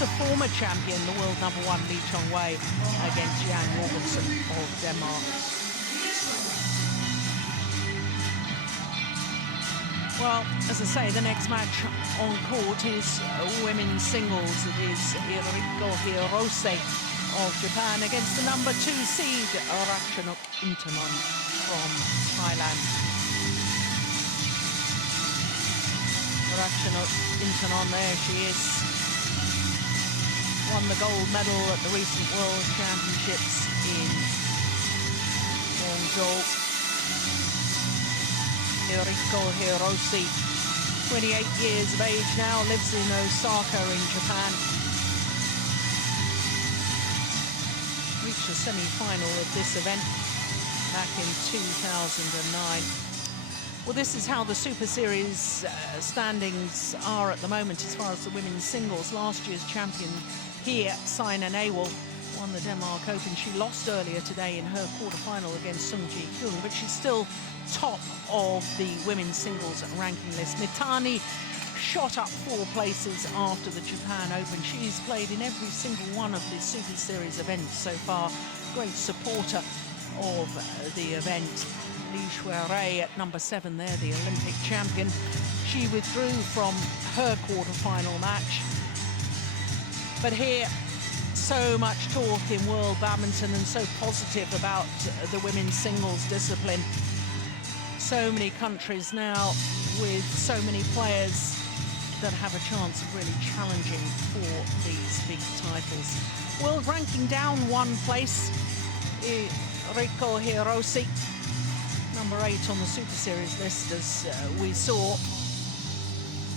the former champion, the world #1 Lee Chong-wei, against Jan Jorgensen of Denmark. Well, as I say, the next match on court is women's singles. It is Eriko Hirose of Japan against the #2 seed, Ratchanok Intanon from Thailand. Ratchanok Intanon, there she is. Won the gold medal at the recent World Championships in Guangzhou. Eriko Hirose, 28 years of age now, lives in Osaka in Japan. Reached the semi-final of this event back in 2009. Well, this is how the Super Series standings are at the moment as far as the women's singles. Last year's champion here, Saina Nehwal, won the Denmark Open. She lost earlier today in her quarter-final against Sung Ji-kyung, but she's still top of the women's singles ranking list. Mitani shot up 4 places after the Japan Open. She's played in every single one of the Super Series events so far. Great supporter of the event. Li Shuai at #7 there, the Olympic champion. She withdrew from her quarter-final match. But here, so much talk in world badminton and so positive about the women's singles discipline. So many countries now with so many players that have a chance of really challenging for these big titles. World ranking down 1 place, Eriko Hirose, #8 on the Super Series list, as we saw.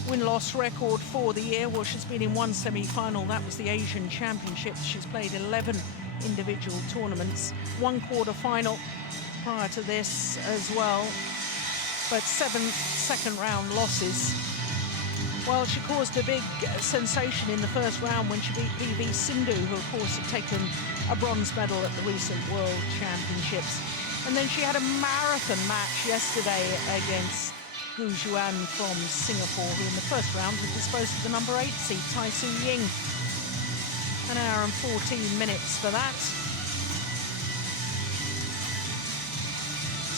Win-loss record for the year, well, she's been in 1 semi-final, that was the Asian Championships. She's played 11 individual tournaments, 1 quarter-final prior to this as well, but 7 second-round losses. Well, she caused a big sensation in the first round when she beat PV Sindhu, who of course had taken a bronze medal at the recent World Championships. And then she had a marathon match yesterday against Gu Juan from Singapore, who in the first round had disposed of the #8 seed, Tai Su Ying. 1 hour and 14 minutes for that.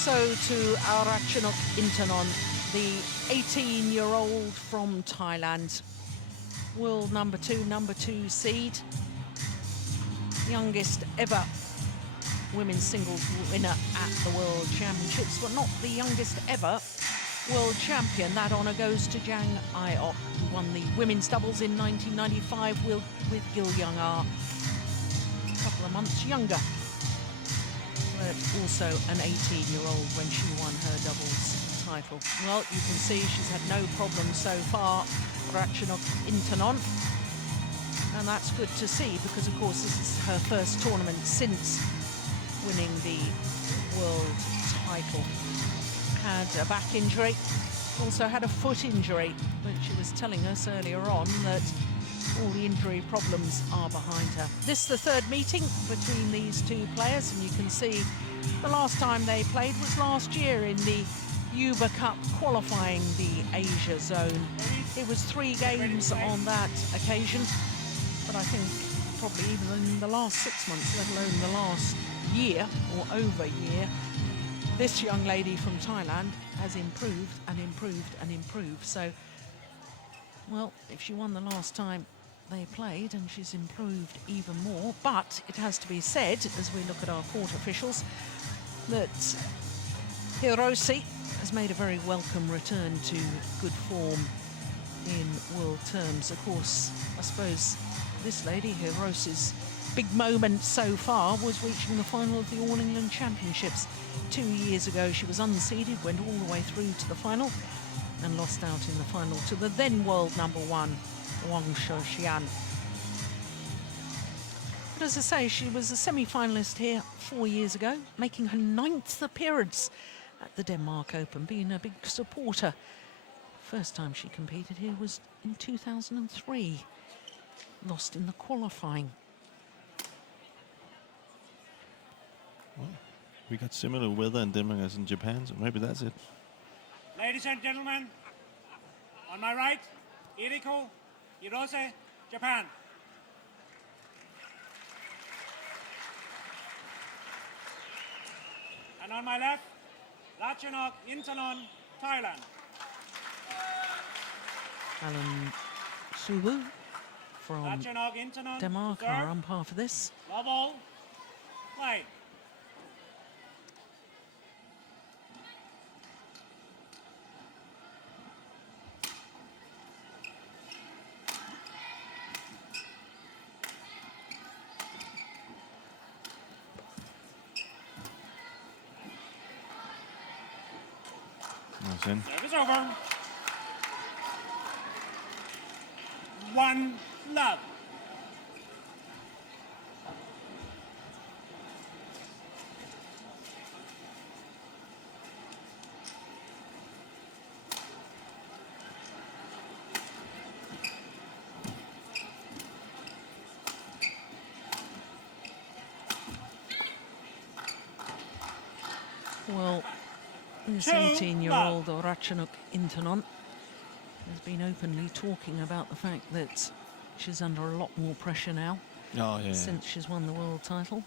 So to Ratchanok Intanon, the 18-year-old from Thailand, world #2 seed, youngest ever women's singles winner at the World Championships, but not the youngest ever world champion. That honour goes to Jang Ai-ok, who won the women's doubles in 1995 with Gil Young-ah, a couple of months younger, but also an 18-year-old when she won her doubles title. Well, you can see she's had no problems so far, Ratchanok Intanon, and that's good to see because, of course, this is her first tournament since winning the world title. Had a back injury, also had a foot injury, but she was telling us earlier on that all the injury problems are behind her. This is the 3rd meeting between these 2 players, and you can see the last time they played was last year in the Uber Cup qualifying the Asia zone. It was 3 games on that occasion, but I think probably even in the last 6 months, let alone the last year or over year, this young lady from Thailand has improved and improved and improved. So, well, if she won the last time they played, and she's improved even more. But it has to be said, as we look at our court officials, that Hirose has made a very welcome return to good form in world terms. Of course, I suppose this lady, Hirose's big moment so far was reaching the final of the All England Championships. 2 years ago, she was unseeded, went all the way through to the final and lost out in the final to the then world #1, Wang Shouxian. But as I say, she was a semi-finalist here 4 years ago, making her 9th appearance at the Denmark Open, being a big supporter. First time she competed here was in 2003, lost in the qualifying. Well, we got similar weather in Denmark as in Japan, so maybe that's it. Ladies and gentlemen, on my right, Eriko Hirose, Japan. And on my left, Ratchanok Intanon, Thailand. Alan Suwu from Ratchanok Intanon, Denmark, serve. our umpire for this. Love all. Play. That's in. Service over. 1 love. Well, this 18-year-old Ratchanok Intanon has been openly talking about the fact that she's under a lot more pressure now Oh, yeah. since she's won the world title.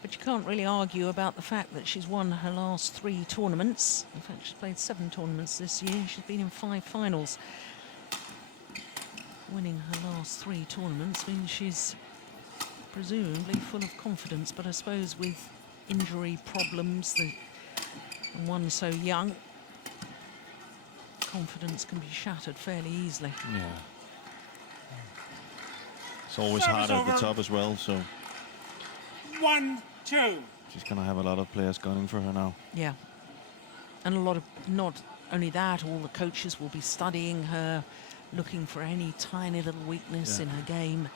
But you can't really argue about the fact that she's won her last 3 tournaments. In fact, she's played 7 tournaments this year. She's been in 5 finals. Winning her last 3 tournaments means she's presumably full of confidence, but I suppose with injury problems and one so young, confidence can be shattered fairly easily. Yeah. It's always Service harder at the over. top as well, so 1-2. she's going to have a lot of players gunning for her now. Yeah. And a lot of, not only that, all the coaches will be studying her, looking for any tiny little weakness in her game.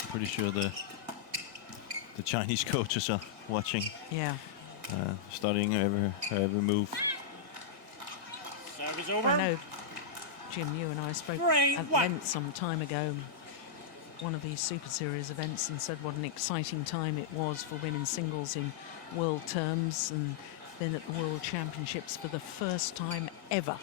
I'm pretty sure the Chinese coaches are watching, Yeah. studying her every move. Service over. I know, Jim, you and I spoke Three, at one. length some time ago, one of these Super Series events, and said what an exciting time it was for women's singles in world terms. And then at the World Championships, for the first time ever,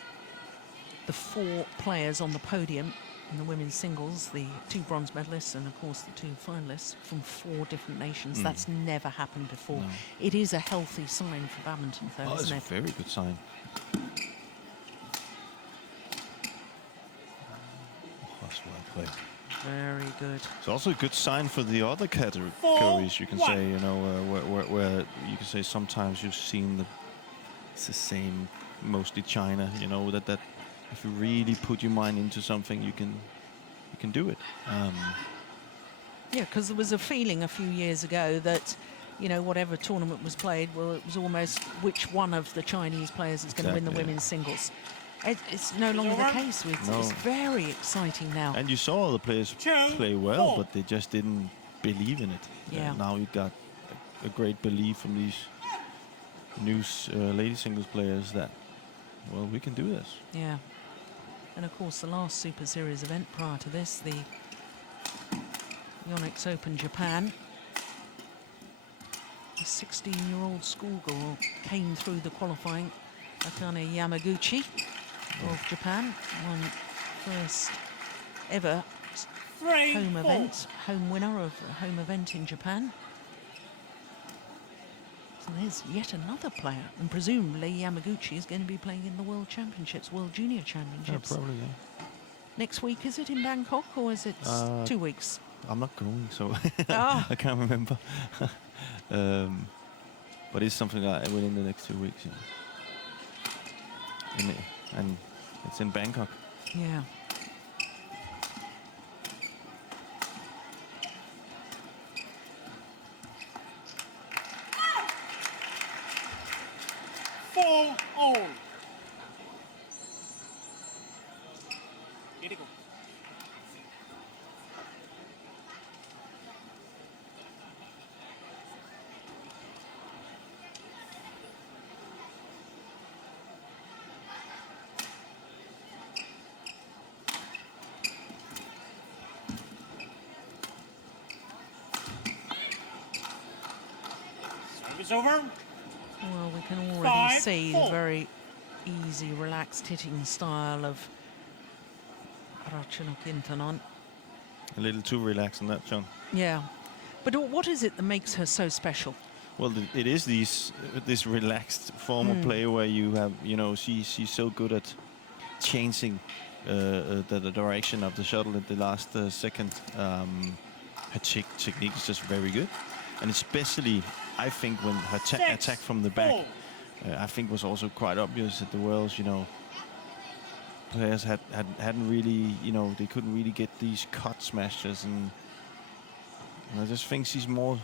the 4 players on the podium in the women's singles, the 2 bronze medalists and of course the 2 finalists from 4 different nations. That's never happened before. No. It is a healthy sign for badminton, though, Oh, it's isn't a it? very good sign. Oh, that's well played. Very good. It's also a good sign for the other categories, you can 4-1. say, you know, where you can say sometimes you've seen it's the same, mostly China, you know, that if you really put your mind into something, you can do it. Yeah, because there was a feeling a few years ago that, you know, whatever tournament was played, well, it was almost which one of the Chinese players is going to win the Exactly, yeah. women's singles. It's no longer the case. No. It's very exciting now. And you saw the players 2-4. play well, but they just didn't believe in it. Yeah. Now you got a great belief from these new lady singles players that, well, we can do this. Yeah. And of course, the last Super Series event prior to this, the Yonex Open Japan, a 16-year-old schoolgirl came through the qualifying. Akane Yamaguchi of Japan won first ever 3-4. home event, home winner of a home event in Japan. So there's yet another player, and presumably Yamaguchi is going to be playing in the World Championships, World Junior Championships. Yeah, probably, yeah. Next week, is it in Bangkok, or is it 2 weeks? I'm not going, so Ah. I can't remember. But it's something that within the next 2 weeks, yeah. And it's in Bangkok. Yeah. Eriko. Service over. Well, we can already see the 5-4. very easy, relaxed hitting style of Ratchanok Intanon. A little too relaxed on that, John. Yeah. But what is it that makes her so special? Well, it is this relaxed form of play where you have, you know, she's so good at changing the direction of the shuttle at the last second. Her technique is just very good, and especially I think when her attack from the back, I think was also quite obvious at the Worlds. You know, players hadn't really, you know, they couldn't really get these cut smashes, and I just think she's more.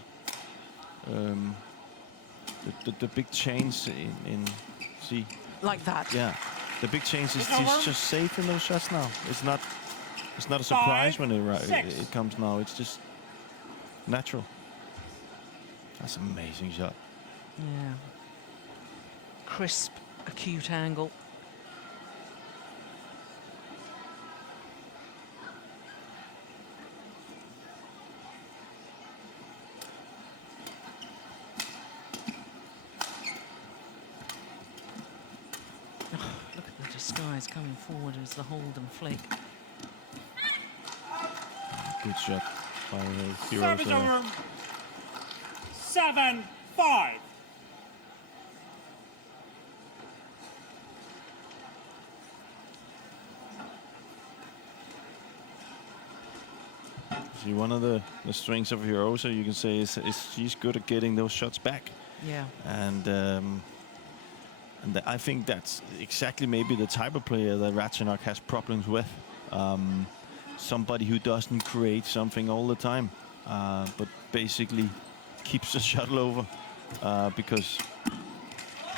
The big change in see Like that. Yeah, the big change is she's just safe in those shots now. It's not a surprise when it comes now. It's just natural. That's an amazing shot. Yeah. Crisp, acute angle. Skies coming forward as the hold and flick. Good shot by Service Hirose. over. 7-5. See, one of the strengths of Hirose, you can say, is she's good at getting those shots back. Yeah. And I think that's exactly maybe the type of player that Ratchanok has problems with. Somebody who doesn't create something all the time, but basically keeps the shuttle over, because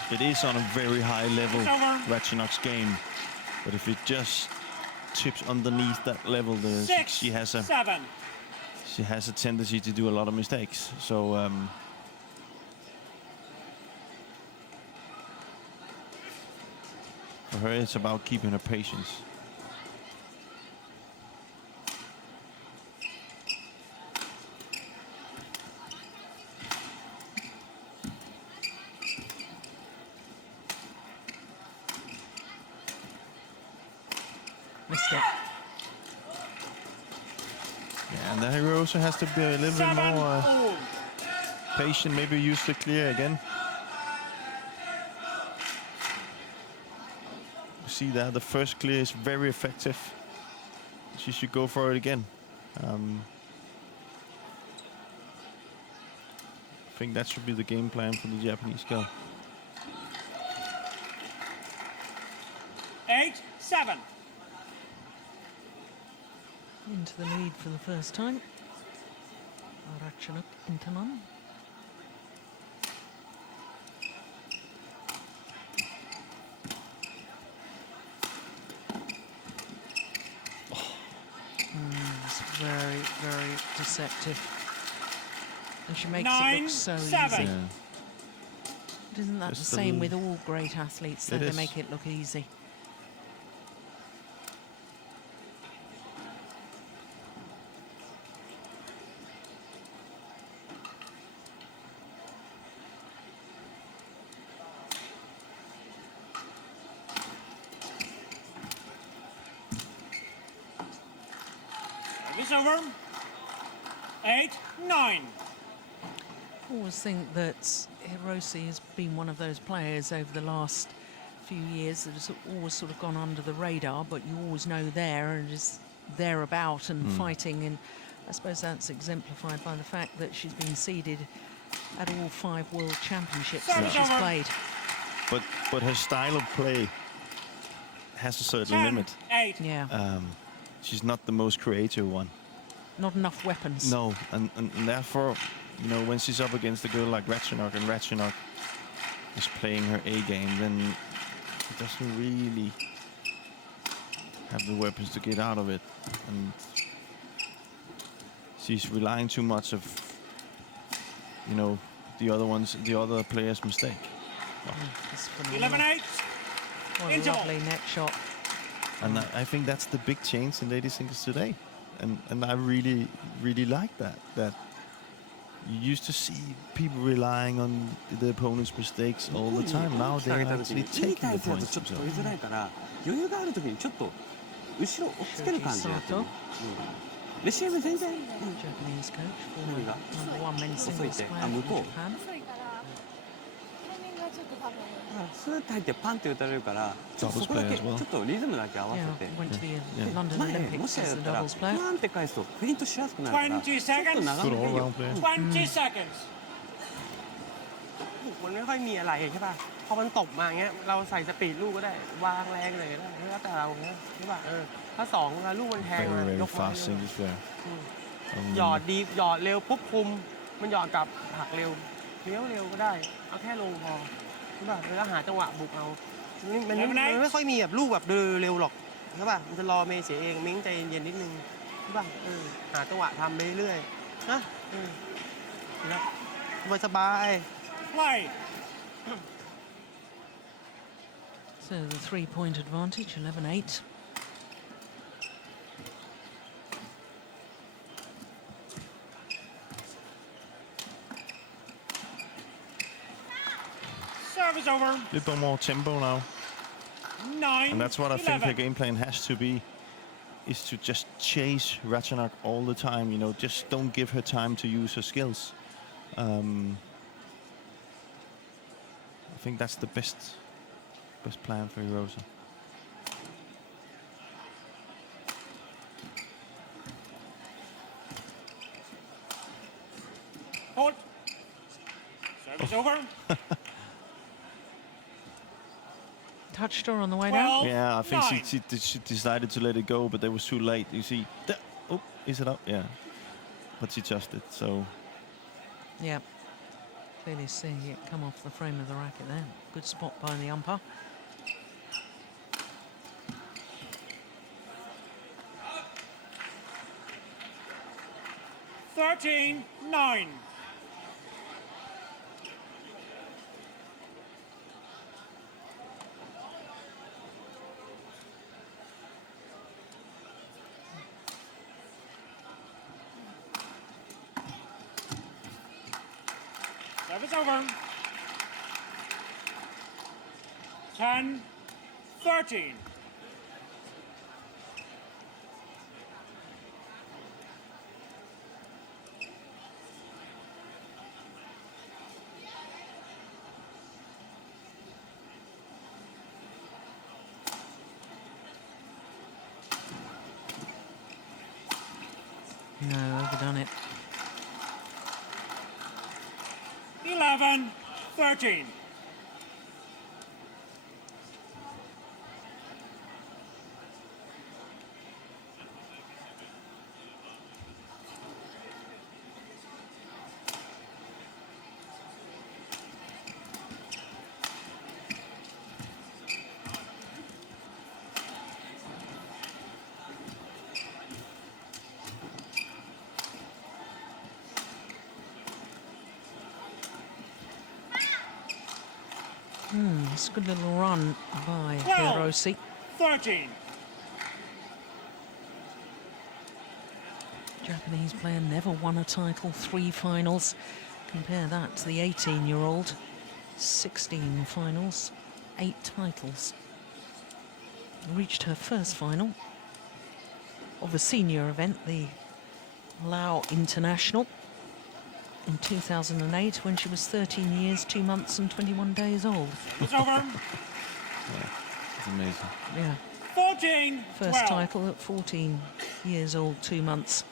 it is on a very high level, Ratchanok's game. But if it just tips underneath that level, she has a tendency to do a lot of mistakes. So. For her, it's about keeping her patience. Missed it. Yeah, and the Hirose has to be a little bit more patient, maybe use the clear again. See that the first clear is very effective. She should go for it again. I think that should be the game plan for the Japanese girl. 8-7. Into the lead for the first time. Ratchanok Intanon. Very, very deceptive. And she makes it look so easy. Yeah. But isn't that Just the same with all great athletes, that they make it look easy? Service over. 8-9. I always think that Hirose has been one of those players over the last few years that has always sort of gone under the radar, but you always know there and is thereabout and fighting. And I suppose that's exemplified by the fact that she's been seeded at all 5 World Championships that she's played. But her style of play has a certain 10, limit. 8. Yeah. She's not the most creative one. Not enough weapons. No, and therefore, you know, when she's up against a girl like Ratchanok, and Ratchanok is playing her A game, then she doesn't really have the weapons to get out of it, and she's relying too much of, you know, the other players' mistake. Oh, 11-8. what a lovely net shot. And I think that's the big change in ladies singles today, and I really like that. That you used to see people relying on the opponent's mistakes all the time. Now they're actually taking the points themselves. レシーブ全然 Japanese coach, former 何が number one men's 遅い singles って player あ from 向こう Japan. 遅いからタイミングがちょっと多分スーッと入ってパンって打たれるからちょっと Doubles そこだ play け as well. ちょっとリズムだけ合わ Yeah, せて went to the Yeah. London 前も Olympics し as や a ったら doubles player. パンって返すとフェイントしやすくなるから20ちょっと長 Good めでいい all よ round player. 20 seconds. มันไม่ค่อยมีอะไรใช่ป่ะพอมันตบมาเงี้ยเราใส่สปีดลูกก็ได้วางแรงเลยก็ได้แล้วแต่เราเงี้ยใช่ป่ะถ้าสองเวลาลูกมันแทง Very, มา very ยกมา fast singles player. หยอดดีหยอดเร็วปุ๊บคุมมันหยอดกลับหักเร็วเลี้ยวเร็วก็ได้เอาแค่ลงพอใช่ป่ะแล้วหาจังหวะบุกเอามันไม่ค่อยมีแบบลูกแบบเร็วหรอกใช่ป่ะมันจะรอเมย์เสียเองมิ้งใจเย็นๆนิดนึงใช่ป่ะหาจังหวะทำไปเรื่อยๆนะสบายๆ Play. So the 3-point advantage, 11-8. Serve is over. A little more tempo now. 9. And that's what I think 11. the game plan has to be, is to just chase Ratchanok all the time, you know, just don't give her time to use her skills. I think that's the best plan for Hirose. Hold. Serve is over. Touched her on the way down. 12. Yeah, I think 9. she decided to let it go, but it was too late. You see, oh, is it up? Yeah, but she just it. So Yeah. Clearly see it come off the frame of the racket there. Good spot by the umpire. Thirteen, 9. Service over. 10, 13. No, overdone it. 11, 13. It's a good little run by 12. Hirose. 13. Japanese player never won a title, 3 finals. Compare that to the 18-year-old, 16 finals, 8 titles. Reached her first final of a senior event, the Lao International, in 2008 when she was 13 years, 2 months and 21 days old. It's over. it's amazing. Yeah, 14, first 12. title at 14 years old, 2 months.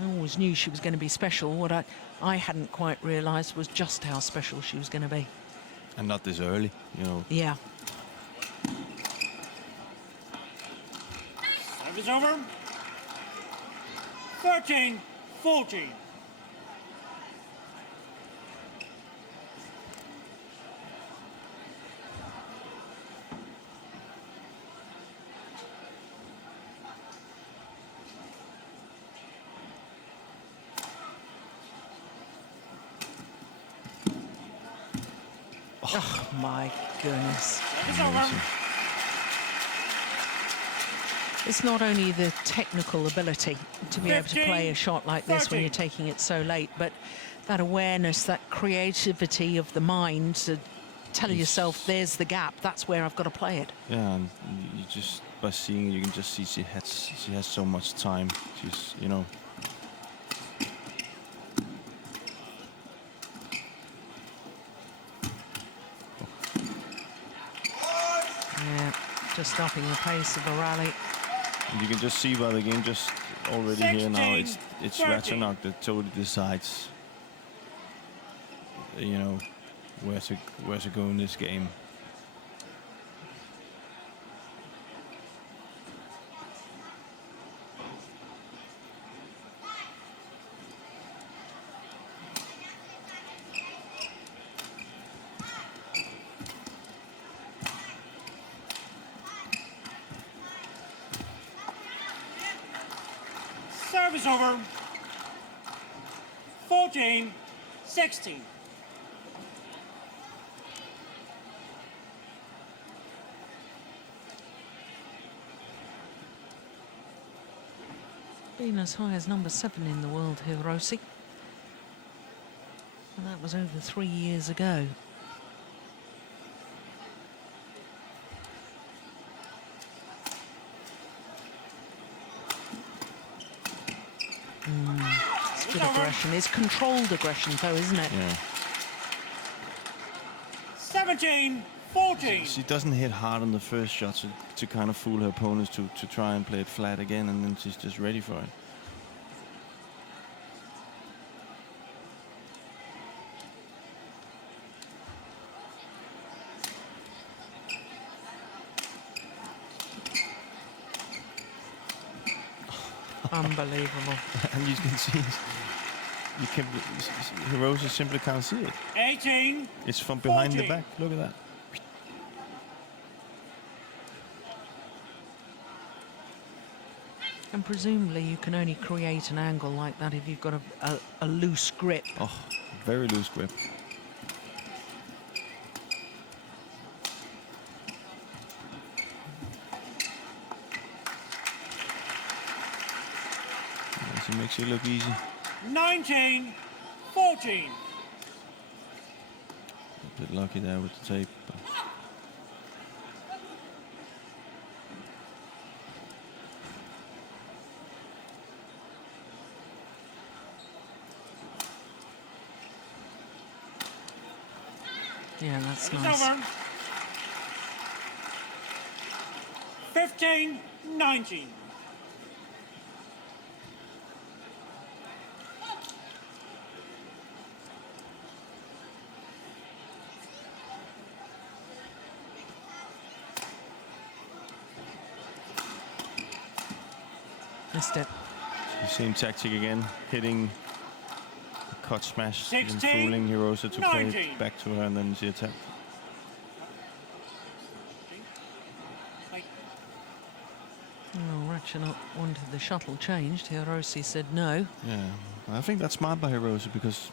I always knew she was going to be special. What I hadn't quite realised was just how special she was going to be. And not this early, you know. Yeah. Serve is over. 13, 14. Oh, my goodness. It's over. It's not only the technical ability to be able to play a shot like this when you're taking it so late, but that awareness, that creativity of the mind to tell yourself, there's the gap, that's where I've got to play it. Yeah, and you just, by seeing it, you can just see she has so much time. She's, you know. Yeah, just stopping the pace of the rally. And you can just see by the game just already here now, it's 30. Ratchanok that totally decides, you know, where to go in this game. Service over. 14-16. Been as high as number 7 in the world, Hirose. And that was over 3 years ago. It's good aggression. It's controlled aggression, though, isn't it? Yeah. 17-14. She doesn't hit hard on the first shot to kind of fool her opponents to try and play it flat again, and then she's just ready for it. Unbelievable. And you can see, Hirose simply can't see it. 18. It's from behind the 14. back. Look at that. And presumably you can only create an angle like that if you've got a loose grip. Oh, very loose grip. She makes it look easy. 19-14. A bit lucky there with the tape. But Yeah, that's It's nice. over. 15-19. Missed it. same tactic again, hitting the cut smash and 16, fooling Hirose to play 19. it back to her, and then she attacked. Oh, Ratchanok wanted the shuttle changed. Hirose said no. Yeah, I think that's smart by Hirose, because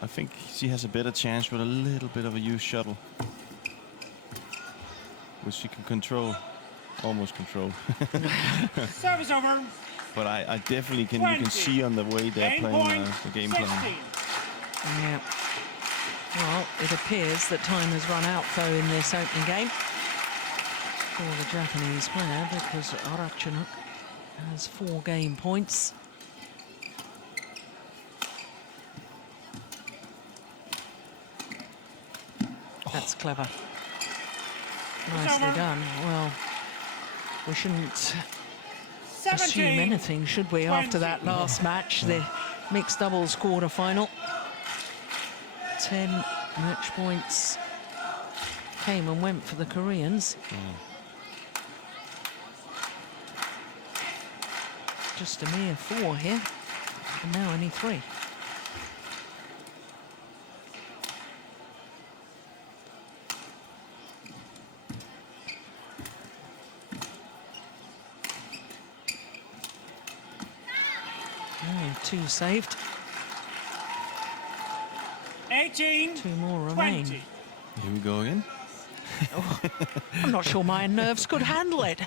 I think she has a better chance with a little bit of a used shuttle, which she can control, almost control. Service over. But I definitely can. You can see on the way they're playing the game plan. 16. Yeah. Well, it appears that time has run out, though, in this opening game for the Japanese player, because Ratchanok has 4 game points. That's clever. Nicely done. Well, we shouldn't assume anything, should we, after that last match, the mixed doubles quarter-final. 10 match points came and went for the Koreans. Just a mere 4 here, and now only 3. Two saved. 18. 2 more remain. 20. Here we go again. Oh, I'm not sure my nerves could handle it.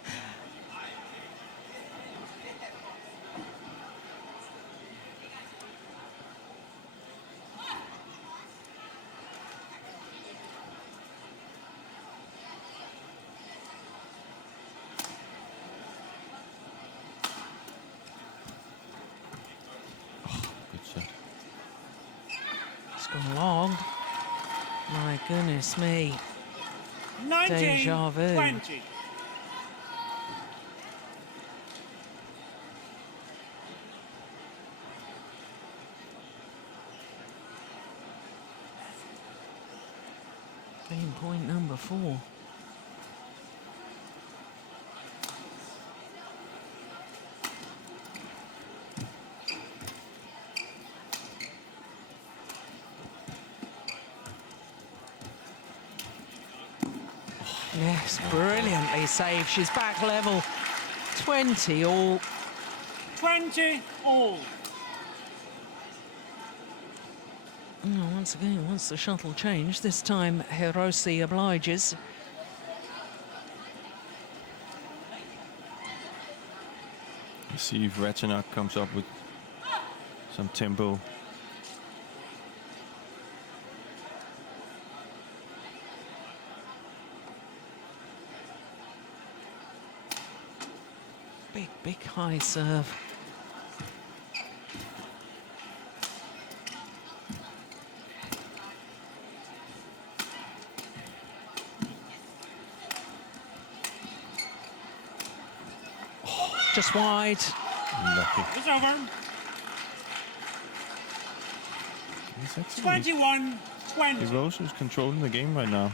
goodness me. 19, Deja vu. 20. Game point number 4. Yes, brilliantly saved. She's back level. 20 all. 20 all. Once again, once the shuttle changed, this time Hirose obliges. Let's see if Ratchanok comes up with some tempo. Big high serve. Just wide. Lucky. It's over. It's actually 21, 20. Hirose who's controlling the game right now.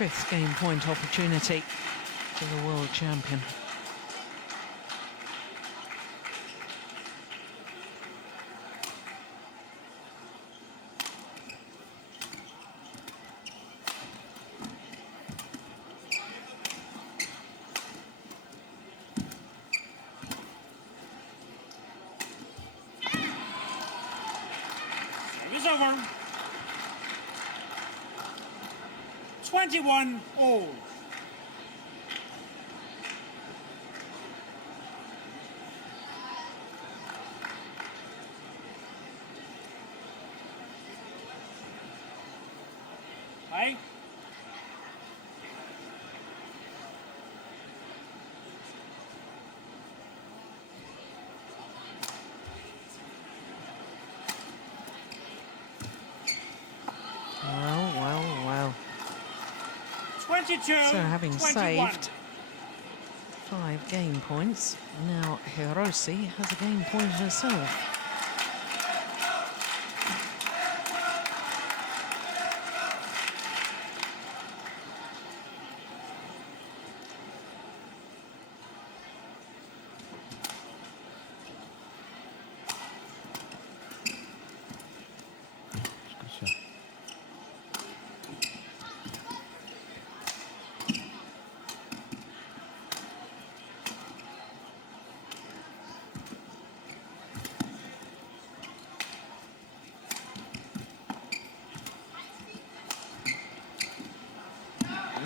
Fifth game point opportunity to the world champion. It's over. 21 all. Hey. Well. 22, So having 21. saved 5 game points, now Hirose has a game point herself.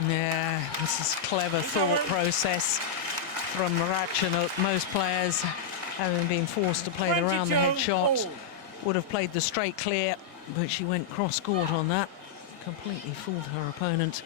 Yeah, this is clever thought process from Ratchanok. Most players, having been forced to play the round the head shot, would have played the straight clear, but she went cross court on that. Completely fooled her opponent.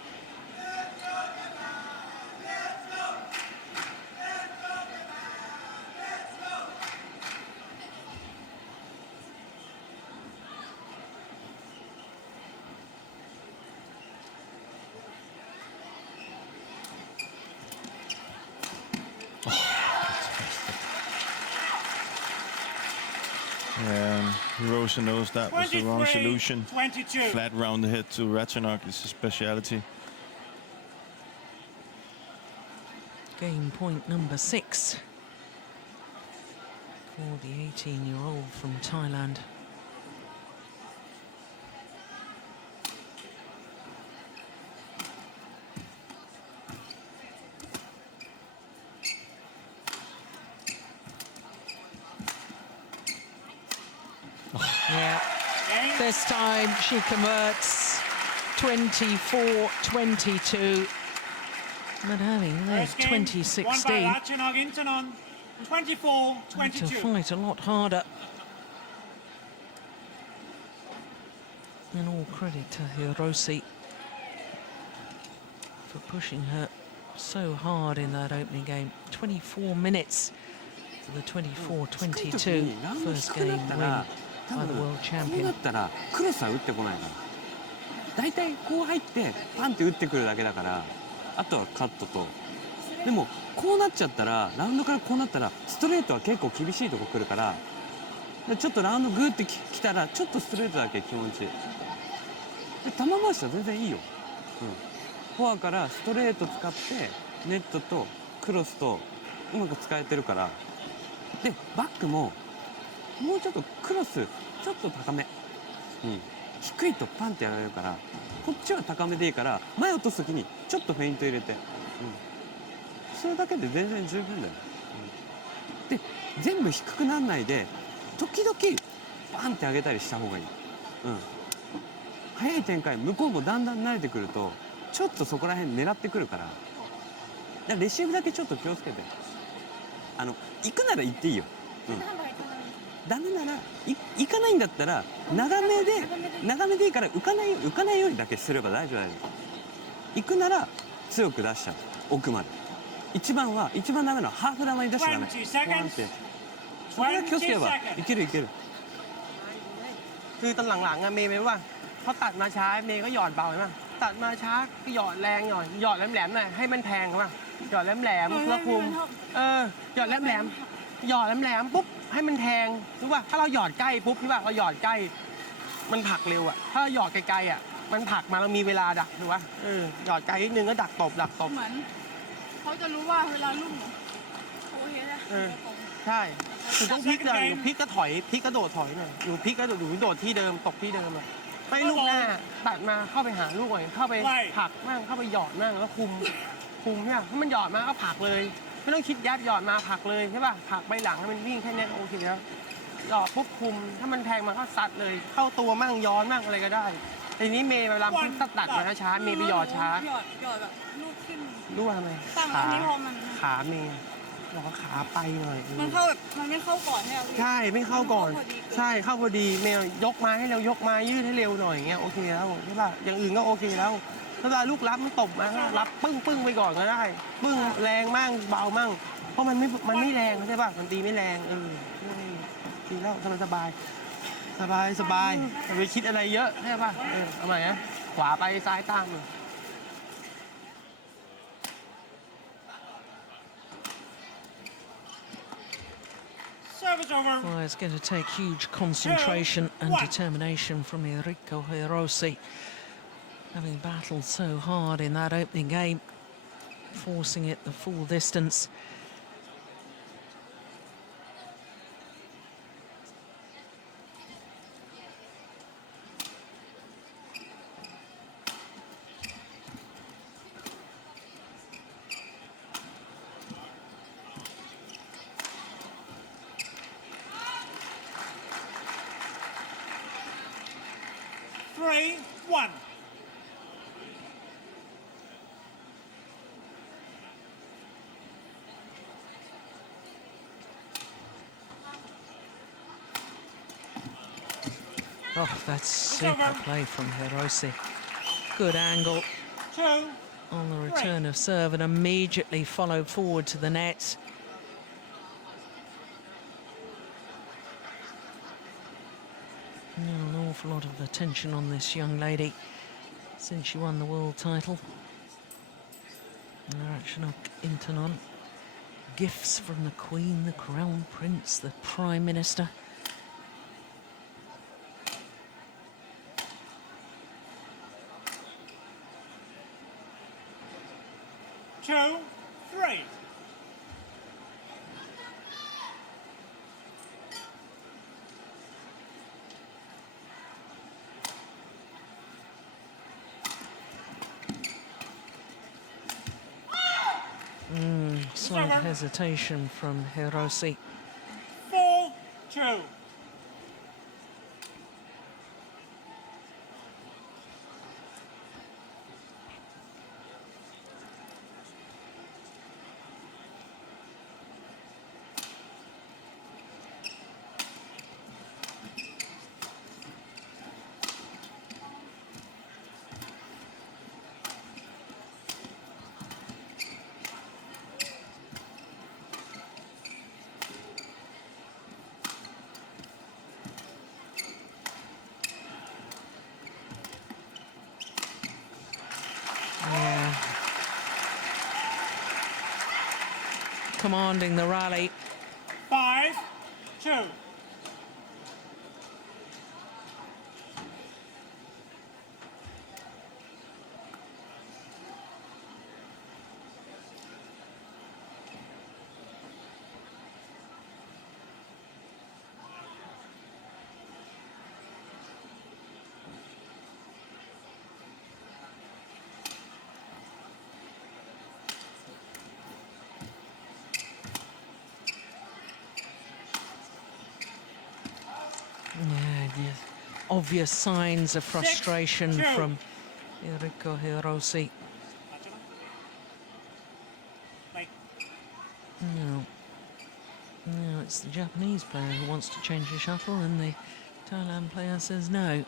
Hirose knows that was the wrong 23, solution. 22. Flat round the head to Ratchanok is his speciality. Game point number 6 for the 18-year-old from Thailand. Yeah, this time she converts 24-22. But having led First game, won by 2016, Ratchanok Intanon, 24, to 22. fight a lot harder. And all credit to Hirose for pushing her so hard in that opening game. 24 minutes for the 24-22 低い時にラウンド first 低くな game った win ら by 多 the 分 world こうな champion. ったらクロスは打ってこないから大体こう入ってパンって打ってくるだけだからあとはカットとでもこうなっちゃったらラウンドからこうなったらストレートは結構厳しいとこ来るからちょっとラウンドグーってきたらちょっとストレートだけ気持ちいいで球回しは全然いいよ、フォアからストレート使ってネットとクロスとうまく使えてるからでバックももうちょっとクロスちょっと高め、低いとパンってやられるからこっちは高めでいいから前落とす時にちょっとフェイント入れて、それだけで全然十分だよ、で全部低くならないで時々バンって上げたりした方がいい、早い展開向こうもだんだん慣れてくるとちょっとそこら辺狙ってくるからレシーブだけちょっと気をつけて行くなら行っていいよ、ダメなら行かないんだったら長めでいいから浮かないようにだけすれば大丈夫行くなら強く出しちゃう奥まで一番ダメなのはハーフ球に出しちゃダメワンってそこだけ気をつければいける คือตอนหลังๆอะเมย์ไม่ว่าเขาตัดมาช้าเมย์ก็หยอดเบาใช่ไหมตัดมาช้าก็หยอดแรงหยอดแหลมๆหน่อยให้มันแทงใช่ไหมหยอดแหลมๆเพื่อคุมหยอดแหลมปุ๊บให้มันแทงรู้ป่ะถ้าเราหยอดใกล้ปุ๊บใช่ป่ะเราหยอดใกล้มันผลักเร็วอะถ้าเราหยอดไกลๆอะมันผลักมาเรามีเวลาดักถูกป่ะหยอดไกลนิดนึงก็ดักตบเหมือนเขาจะรู้ว่าเวลาลุ่มโอเคนะใช่หนูต้องพลิกเลยหนูพลิกก็ถอยพลิกกระโดดถอยหน่อยหนูพลิกกระโดดหนูโดดที่เดิมตกที่เดิมเลยไม่ลูกหน้าตัดมาเข้าไปหาลูกหน่อยเข้าไปผลักมั่งเข้าไปหยอดมั่งแล้วคุมเนี่ยถ้ามันหยอดมาก็ผลักเลยไม่ต้องคิดยัดหยอดมาผลักเลยใช่ป่ะผลักไปหลังให้มันวิ่งแค่นี้โอเคแล้วหยอดปุ๊บคุมถ้ามันแทงมาก็ซัดเลยเข้าตัวมั่งย้อนมั่งอะไรก็ได้ทีนี้เมย์เวลาพี่ตัดมาช้าเมย์ไปหยอดช้าหยอดแบบลูกขึ้นรู้ทำไมขาเมย์บอกว่าขาไปหน่อยมันเข้าแบบมันไม่เข้าก่อนใช่ไม่เข้าก่อนใช่เข้าพอดีเมย์ยกมาให้เร็วยกมายืดให้เร็วหน่อยอย่างเงี้ยโอเคแล้วใช่ป่ะอย่างอื่นก็โอเคแล้วถ้าลูกรับมันตบมารับปึ้งไปก่อนก็ได้ปึ้งแรงมั่งเบามั่งเพราะมันไม่แรงใช่ป่ะมันตีไม่แรงดีแล้วสบายอย่าไปคิดอะไรเยอะใช่ป่ะเอาใหม่นะขวาไปซ้ายตามWell, it's going to take huge concentration and determination from Eriko Hirose, having battled so hard in that opening game, forcing it the full distance. Oh, that's super play from Hirose. Good angle on the return of serve and immediately followed forward to the net. An awful lot of attention on this young lady since she won the world title. Ratchanok Intanon. Gifts from the Queen, the Crown Prince, the Prime Minister. Slight hesitation from Hirose. 4-2. commanding the rally. 5-2. Yeah, yes. Obvious signs of frustration 6-2. from Eriko Hirose. Like, No. No, it's the Japanese player who wants to change the shuttle, and the Thailand player says no.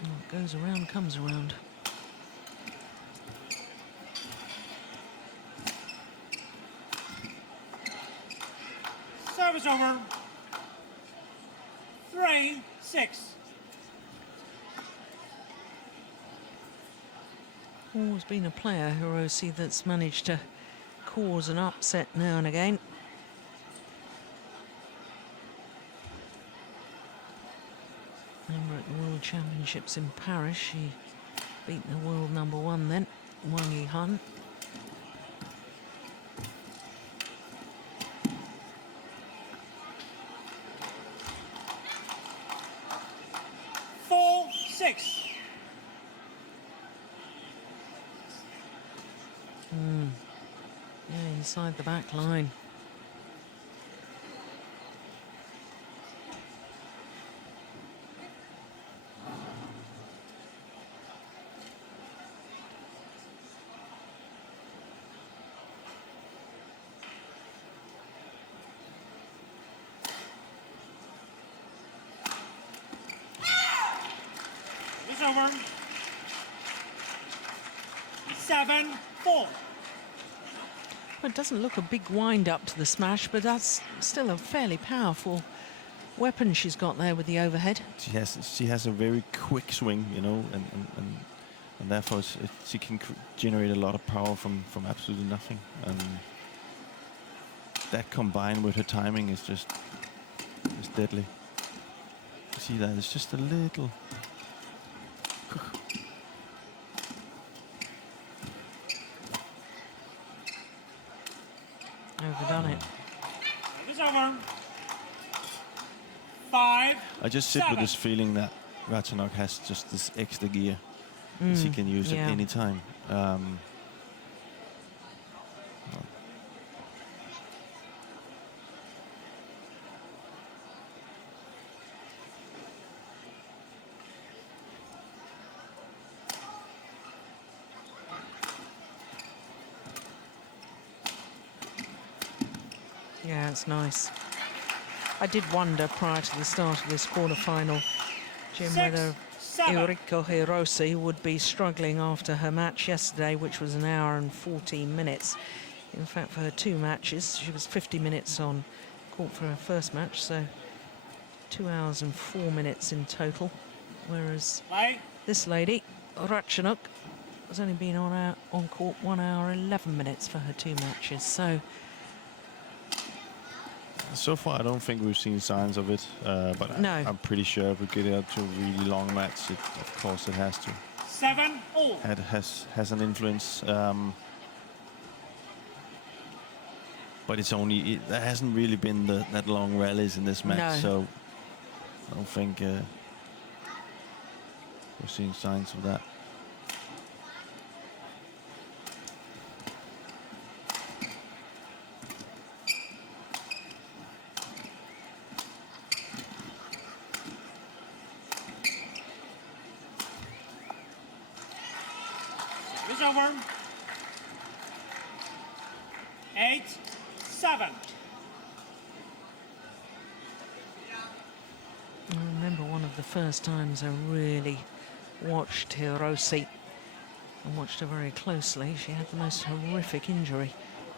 What goes around comes around. service over. 3-6. Always been a player, Hirose, that's managed to cause an upset now and again. Remember at the World Championships in Paris, she beat the world #1 then, Wang Yihan. Yeah, inside the back line. It's over. 7-4. Well, it doesn't look a big wind-up to the smash, but that's still a fairly powerful weapon she's got there with the overhead. She has a very quick swing, you know, and therefore she can generate a lot of power from absolutely nothing. And that combined with her timing is just deadly. You see that? It's just a little. Overdone it. It's over. 5. I just sit with this feeling that Ratchanok has just this extra gear that she can use at any time. Yeah, it's nice. I did wonder prior to the start of this quarter-final, Jim, whether Eriko Hirose would be struggling after her match yesterday, which was 1 hour and 14 minutes. In fact, for her 2 matches, she was 50 minutes on court for her first match, so 2 hours and 4 minutes in total. Whereas this lady, Ratchanok, has only been on court 1 hour 11 minutes for her 2 matches. So far, I don't think we've seen signs of it, but No. I'm pretty sure if we get out to a really long match, of course it has to. 7-all. It has an influence, but there hasn't really been that long rallies in this match, so I don't think we're seeing signs of that. It's over. 8-7. I remember one of the first times I really watched Hirose and watched her very closely. She had the most horrific injury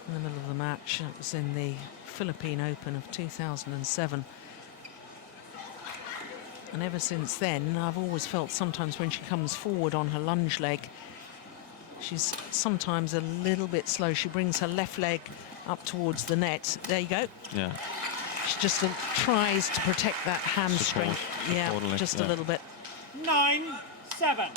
in the middle of the match. That was in the Philippine Open of 2007. And ever since then, I've always felt sometimes when she comes forward on her lunge leg, She's sometimes a little bit slow. She brings her left leg up towards the net. There you go. Yeah. She just tries to protect that hamstring. Yeah, Support just leg, a little bit. 9-7.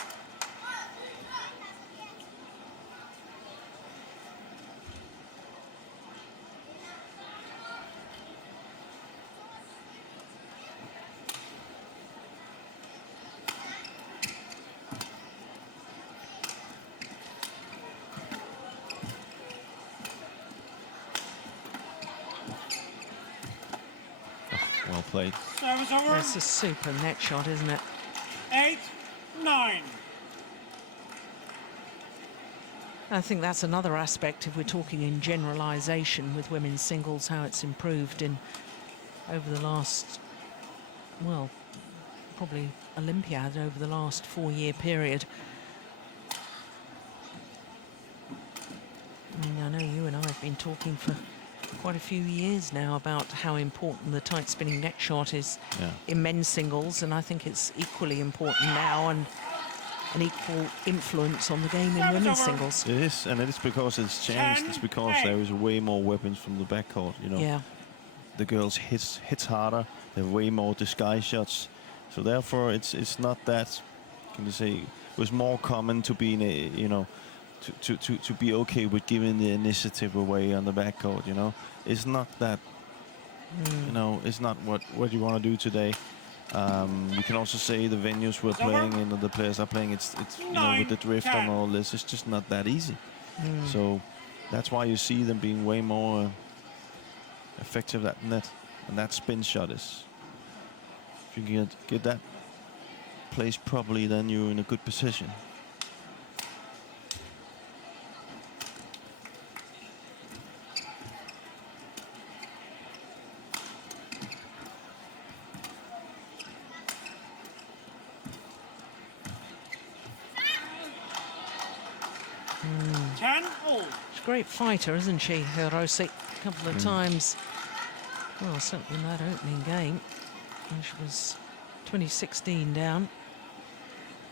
Well played. Service over. That's a super net shot, isn't it? 8-9. I think that's another aspect, if we're talking in generalisation with women's singles, how it's improved over the last, well, probably Olympiad over the last 4-year period. I know you and I have been talking for quite a few years now about how important the tight spinning net shot is in men's singles, and I think it's equally important now and an equal influence on the game in women's singles. It is, and it is because it's changed. It's because there is way more weapons from the backcourt. You know, Yeah. the girls hits harder. They have way more disguise shots. So therefore, it's not that. Can you say it was more common to be in a, you know, to be okay with giving the initiative away on the backcourt. You know, it's not that. You know, it's not what you want to do today. You can also say the venues we're playing in, the players are playing. It's you know, with the drift and all this, it's just not that easy. So that's why you see them being way more effective at net, and that spin shot is. If you can get that placed properly, then you're in a good position. She's a great fighter, isn't she, Hirose? A couple of times. Well, certainly in that opening game, when she was 2016 down.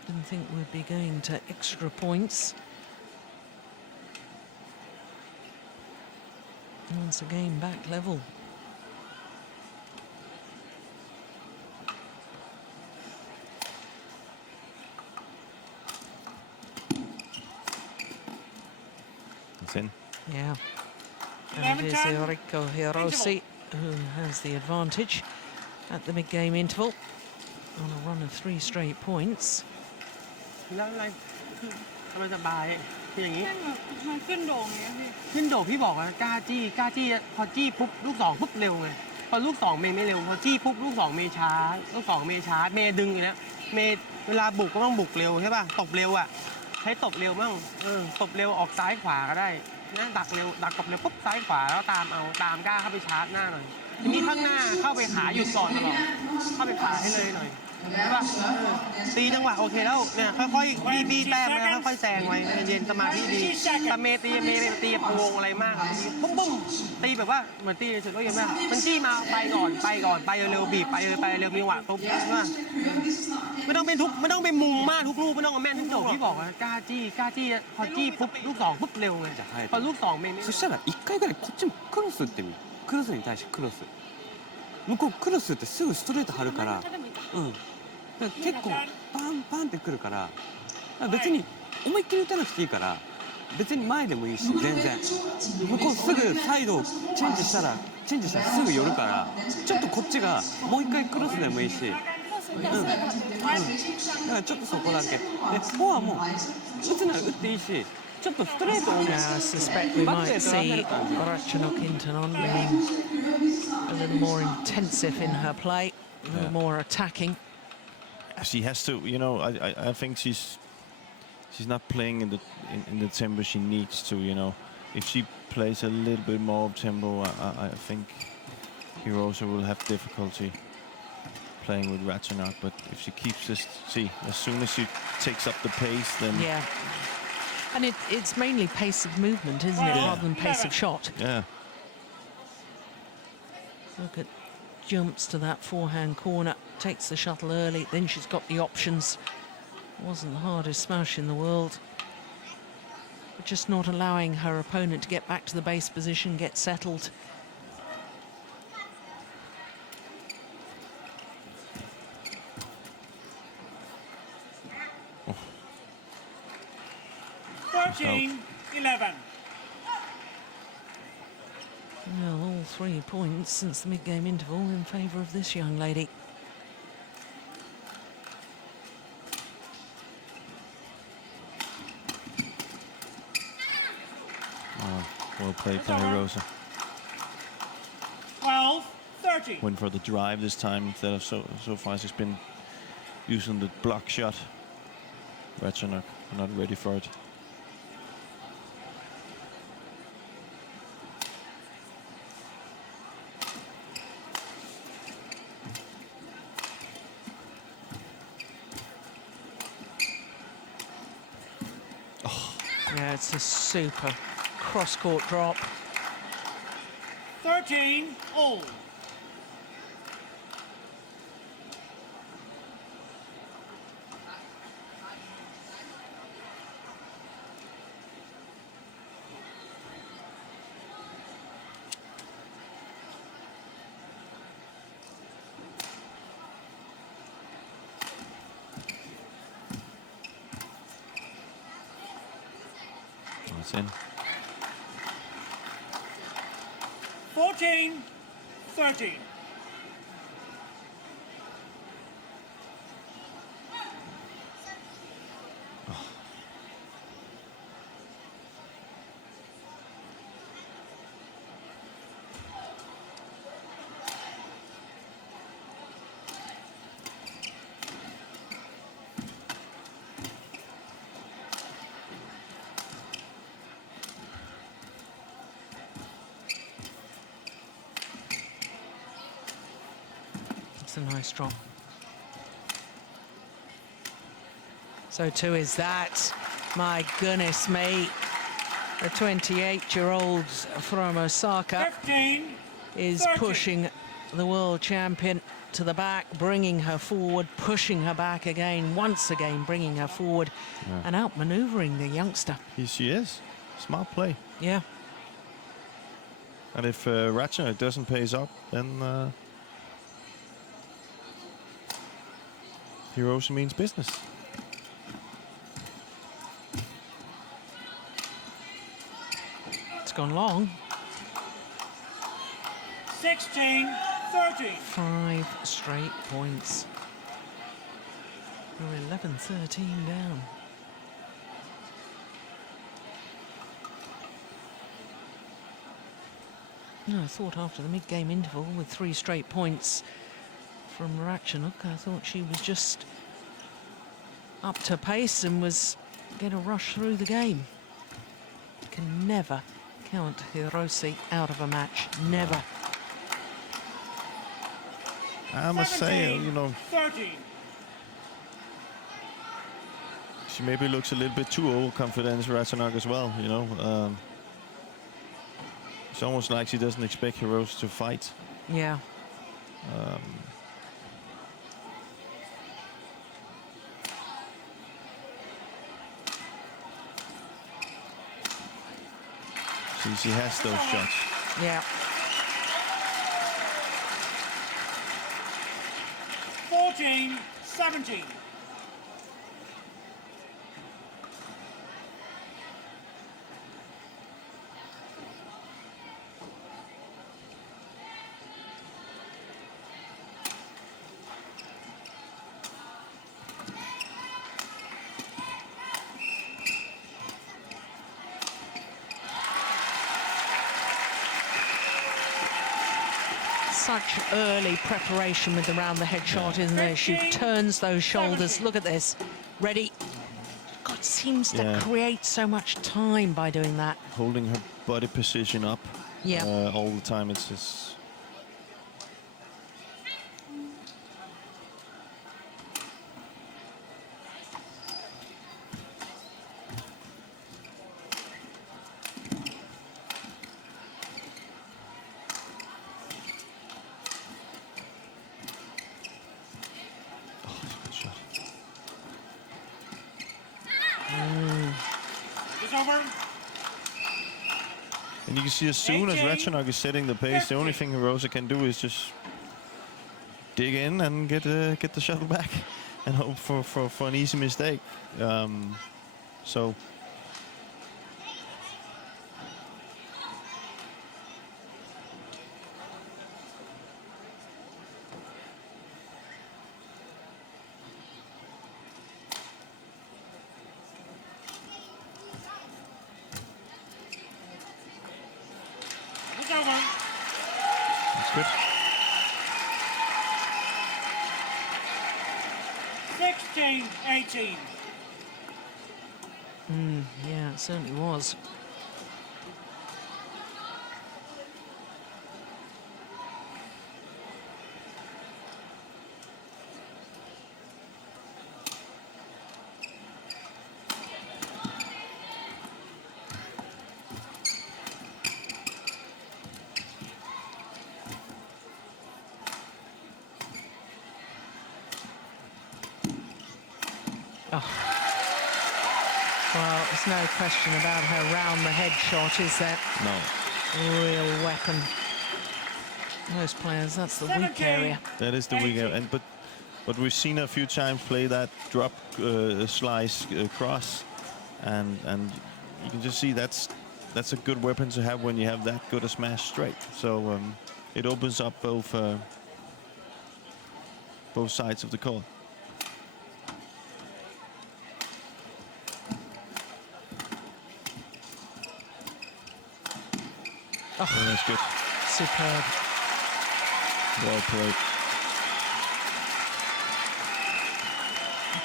Didn't think we'd be going to extra points. Once again, back level. It's in. Yeah. And it is Eriko Hirose who has the advantage at the mid-game interval on a run of 3 straight points. แล้วอะไรมันสบายคืออย่างนี้ มันขึ้นโด่งอย่างเงี้ยพี่ ขึ้นโดดพี่บอกว่ากล้าจี้พอจี้ปุ๊บลูกสองปุ๊บเร็วไงพอลูกสองเมย์ไม่เร็วพอจี้ปุ๊บลูกสองเมย์ช้าลูกสองเมย์ช้าเมย์ดึงอยู่แล้วเมย์เวลาบุกก็ต้องบุกเร็วใช่ป่ะตบเร็วอ่ะให้ตบเร็วมั่งตบเร็วออกซ้ายขวาก็ได้นะดักเร็วดักตบเร็วปุ๊บซ้ายขวาแล้วตามกล้าเข้าไปชาร์จหน้าหน่อยทีนี้ข้างหน้าเข้าไปขาหยุดก่อนตลอดเข้าไปขาให้เลยหน่อยใช่ป่ะตีจังหวะโอเคแล้วเนี่ยค่อยๆบี้แต้มแล้วค่อยๆแซงไว้เย็นสมาธิดีแต่เมย์ตีพวงอะไรมากปุ้มตีแบบว่าเหมือนตีในสุดก็ยังไม่มันจี้มาไปก่อนไปเร็วบีบไปเร็วมีจังหวะตุ๊บใช่ป่ะไม่ต้องเป็นมุมมากทุกลูกไม่ต้องเอาแม่นทุกโดดที่บอกว่ากล้าจี้พอจี้ปุ๊บลูกสองปุ๊บเร็วไงพอลูกสองเมย์そしたら1回ぐらいこっちもクロス打ってみるクロスに対してクロス向こうクロスってすぐストレート張るからだから結構パンってくるから別に思いっきり打たなくていいから別に前でもいいし全然向こうすぐサイドをチェンジしたらすぐ寄るからちょっとこっちがもう一回クロスでもいいしだからちょっとそこだけでフォアも打つなら打っていいしちょっとストレートを I suspect we might see Ratchanok Intanon being a little more intensive in her play, a little more attacking. She has to, you know. I think she's not playing in the tempo she needs to. You know, if she plays a little bit more of tempo, I think Hirose will have difficulty playing with Ratchanok. But if she keeps this, as soon as she takes up the pace, then yeah. And it's mainly pace of movement, isn't it, rather than pace of shot. Yeah. Look at jumps to that forehand corner, takes the shuttle early, then she's got the options. Wasn't the hardest smash in the world. just not allowing her opponent to get back to the base position, get settled. Oh. 13-11. Well, all 3 points since the mid-game interval in favour of this young lady. Oh, well played by Hirose. 12-13. Went for the drive this time instead of so far she's been using the block shot. Ratchanok not ready for it. Yeah, it's a super cross-court drop. 13-all. It's in. 14-13. It's a nice drop. So too is that. My goodness me. The 28-year-old from Osaka 15, is 30. pushing the world champion to the back, bringing her forward, pushing her back again, once again bringing her forward, and outmaneuvering the youngster. Here she is. Smart play. Yeah. And if Ratchanok doesn't pace up, then Hirose means business. It's gone long. 16-13. 5 straight points. We're 11-13 down. No, I thought after the mid-game interval with 3 straight points from Ratchanok, I thought she was just up to pace and was going to rush through the game. Can never count Hirose out of a match. Never. I must say, you know, 13. she maybe looks a little bit too overconfident, Ratchanok, as well, you know. It's almost like she doesn't expect Hirose to fight. Yeah. She has those shots. Yeah. 14-17. Such early preparation with the round the head shot, isn't there? She turns those shoulders. Look at this. Ready. God, seems to create so much time by doing that. Holding her body position up all the time. It's just... It's over. And you can see as soon as Ratchanok is setting the pace, the only thing Hirose can do is just dig in and get the shuttle back and hope for an easy mistake. So It's over. that's good. 16-18. Yeah, it certainly was. Well, there's no question about her round-the-head shot, is there? No. Real weapon. Most players, that's the weak area. That is the weak area. But we've seen her a few times play that drop slice cross, and you can just see that's a good weapon to have when you have that good a smash straight. So it opens up both sides of the court. Oh, that's good. Superb. Well played.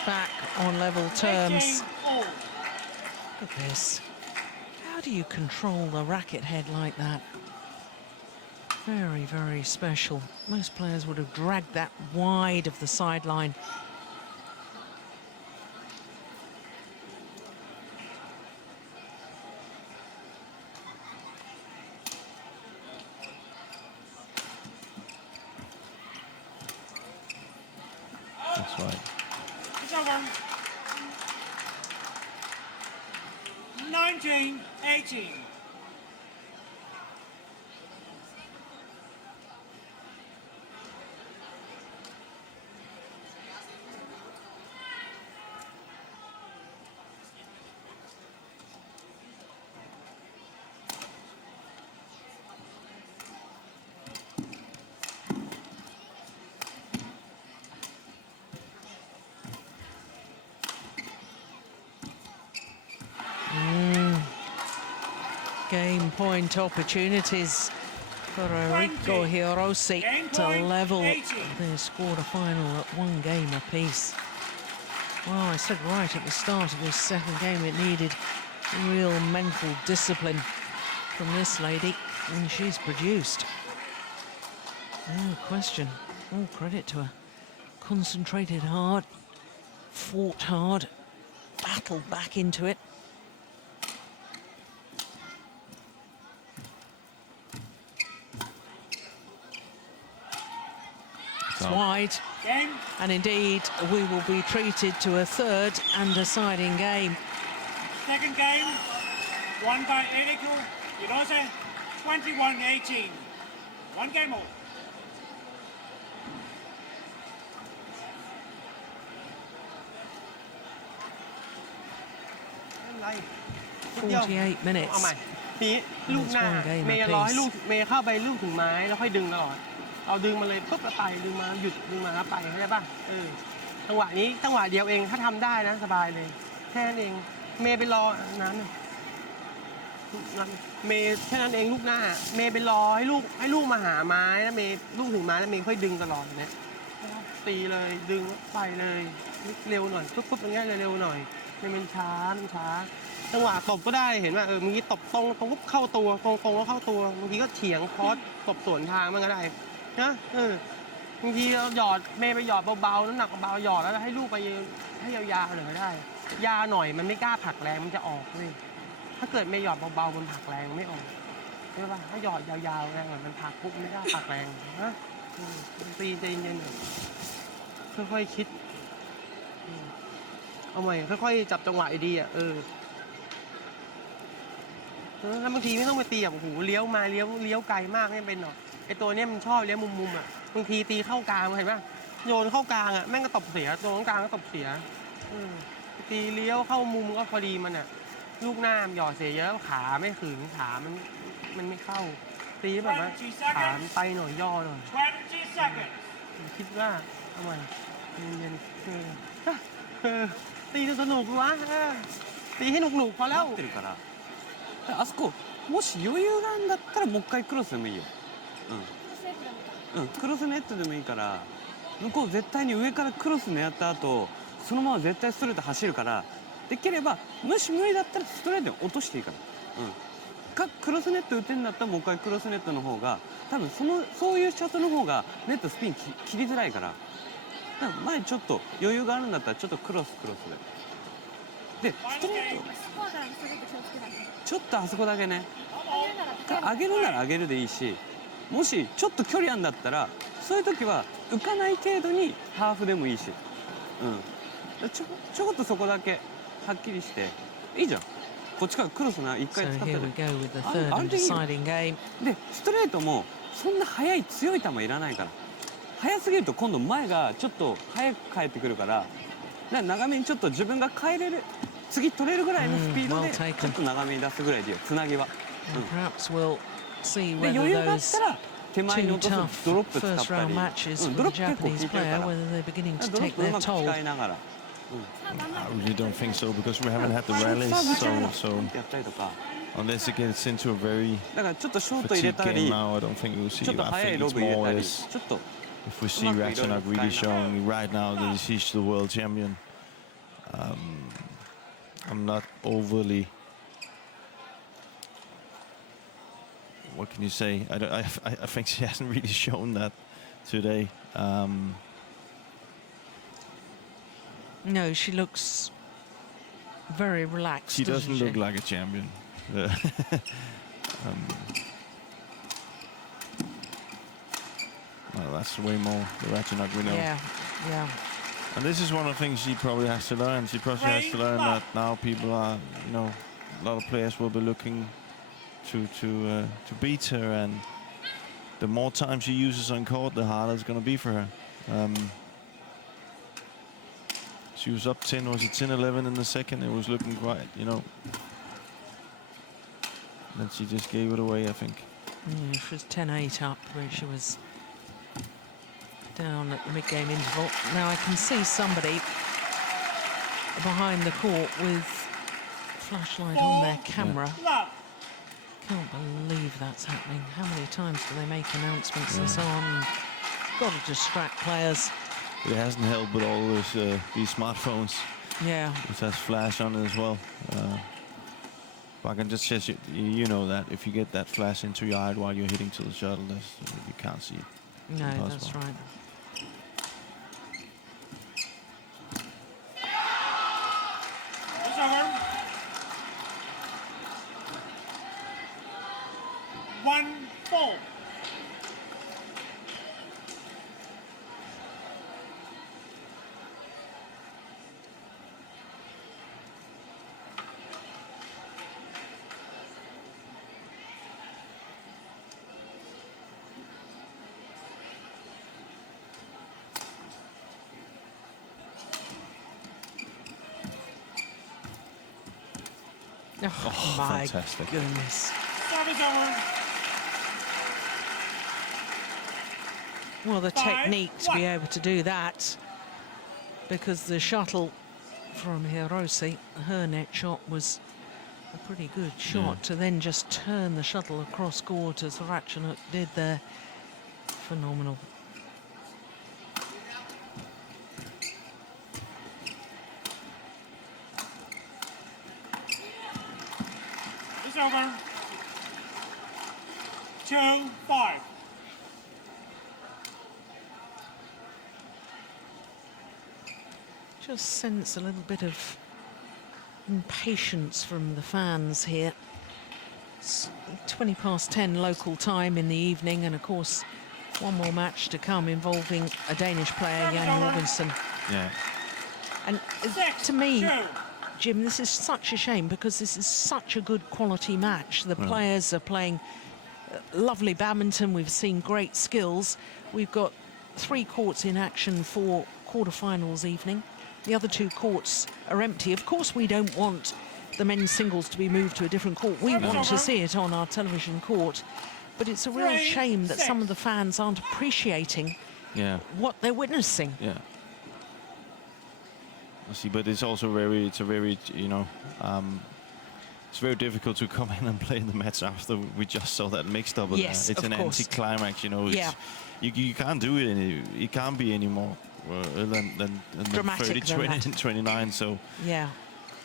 Back on level terms. 18-all. Look at this. How do you control the racket head like that? Very, very special. Most players would have dragged that wide of the sideline. That's right. It's over. 19-18. Game point opportunities for Eriko Hirose to level their quarter-final at 1 game apiece. Well, I said right at the start of this second game it needed real mental discipline from this lady, and she's produced. No question. All credit to her. Concentrated hard, fought hard, battled back into it. It's wide, and indeed we will be treated to a third and deciding game. Second game, won by Eriko Hirose, 21-18. 1 game all. Forty-eight minutes. เอาใหม่ทีนี้ลูกหน้า It's one game เมย์รอให้ apiece. ลูกเมย์เข้าไปลูกถึงไม้แล้วค่อยดึงตลอดเอาดึงมาเลยปุ๊บแล้วไปดึงมาหยุดดึงมาแล้วไปเข้าใจป่ะจังหวะนี้จังหวะเดียวเองถ้าทำได้นะสบายเลยแค่นั้นเองเมย์ไปรอน้ำเลยเมย์แค่นั้นเองลูกหน้าเมย์ไปรอให้ลูกมาหาไม้แล้วเมย์ลูกถึงไม้แล้วเมย์ค่อยดึงตลอดเนี่ยตีเลยดึงไปเลยเร็วหน่อยปุ๊บอย่างเงี้ยเร็วหน่อยมันช้าจังหวะตบก็ได้เห็นว่าเมื่อกี้ตบตรงปุ๊บเข้าตัวตรงแล้วเข้าตัวบางทีก็เฉียงคอสตบสวนทางมันก็ได้นะบางทีเราหยอดเมย์ไปหยอดเบาๆน้ำหนักเบาหยอดแล้วให้ลูกไปให้ยาวๆหน่อยก็ได้ยาหน่อยมันไม่กล้าผลักแรงมันจะออกเลยถ้าเกิดเมย์หยอดเบาๆมันผลักแรงไม่ออกใช่ป่ะถ้าหยอดยาวๆแรงมันผลักปุ๊บไม่กล้าผลักแรงนะตีใจเย็นๆค่อยๆคิดเอาใหม่ค่อยๆจับจังหวะดี แล้วบางทีไม่ต้องไปตีแบบโอ้โหเลี้ยวมาเลี้ยวไกลมากไม่เป็นหรอกไอตัวเนี้ยมันชอบเลี้ยวมุมอ่ะบางทีตีเข้ากลางเห็นป่ะโยนเข้ากลางอ่ะแม่งก็ตบเสียตัวกลางก็ตบเสียตีเลี้ยวเข้ามุมก็พอดีมันอ่ะลูกหน้าหยอดเสียเยอะขาไม่ขึงขามันไม่เข้าตีแบบว่าขาไปหน่อยย่อหน่อย 20 seconds. คิดว่าทำไมเย็นตีสนุกวะตีให้หนุกพอแล้ว 待ってるからあそこもし余裕があるんだったらもう一回クロスでもいいよクロスネットでもいいから向こう絶対に上からクロス狙った後そのまま絶対ストレート走るからできればもし無理だったらストレートに落としていいからクロスネット打てんだったらもう一回クロスネットの方が多分そういうシャトルの方がネットスピン切りづらいから前ちょっと余裕があるんだったらちょっとクロスでストレートちょっとあそこだけね上げるなら上げるでいいしもしちょっと距離あんだったらそういう時は浮かない程度にハーフでもいいしちょこっとそこだけはっきりしていいじゃんこっちからクロスな1回使ってでストレートもそんな速い強い球いらないから速すぎると今度前がちょっと速く返ってくるから長めにちょっと自分が変えれる次取れるぐらいのスピードでちょっと長めに出すぐらいでいいよつなぎはで余裕があったら手前に落とすドロップ使ったりドロップ結構効いてるからドロップうまく使いながらI really don't think so because we haven't had the rallies, so unless it gets into a very fatigued game now, I don't think we'll see. I think it's more as if we see Ratchanok really showing right now that he's the world champion. I'm not overly. What can you say? I think she hasn't really shown that today. No, she looks very relaxed. She doesn't look like a champion. Well, that's way more the Ratchanok we know. Yeah. And this is one of the things she probably has to learn. She probably has to learn that now people are, a lot of players will be looking to beat her, and the more time she uses on court, the harder it's going to be for her. She was up 10, was it 10-11 in the second? It was looking quite, Then she just gave it away, I think. Yeah, she was 10-8 up, where she was down at the mid-game interval. Now I can see somebody behind the court with flashlight on their camera. Can't believe that's happening. How many times do they make announcements and so on? Got to distract players. It hasn't helped with all these smartphones. Yeah. Which has flash on it as well. But I can just say, you know that if you get that flash into your eye while you're hitting to the shuttle, you can't see it. No, that's right. It's over. 1-4. Oh, my fantastic. goodness. Service over. Well, the technique to be able to do that, because the shuttle from Hirose, her net shot was a pretty good shot to then just turn the shuttle across court as Ratchanok did there. Phenomenal. It's over. 2-5. Just sense a little bit of impatience from the fans here. It's 10:20 local time in the evening, and of course one more match to come involving a Danish player, Jan Jorgensen. Yeah. And to me, Jim, this is such a shame because this is such a good quality match. The players are playing lovely badminton. We've seen great skills. We've got 3 courts in action for quarterfinals evening. The other 2 courts are empty. Of course, we don't want the men's singles to be moved to a different court. We want to see it on our television court. But it's a real shame that some of the fans aren't appreciating what they're witnessing. Yeah. I see, but it's also very, it's very difficult to come in and play the match after we just saw that mixed double. Yes, it's of an course. anticlimax, you know. It's, you can't do it. It can't be any more than dramatic 30, 20, and 29. So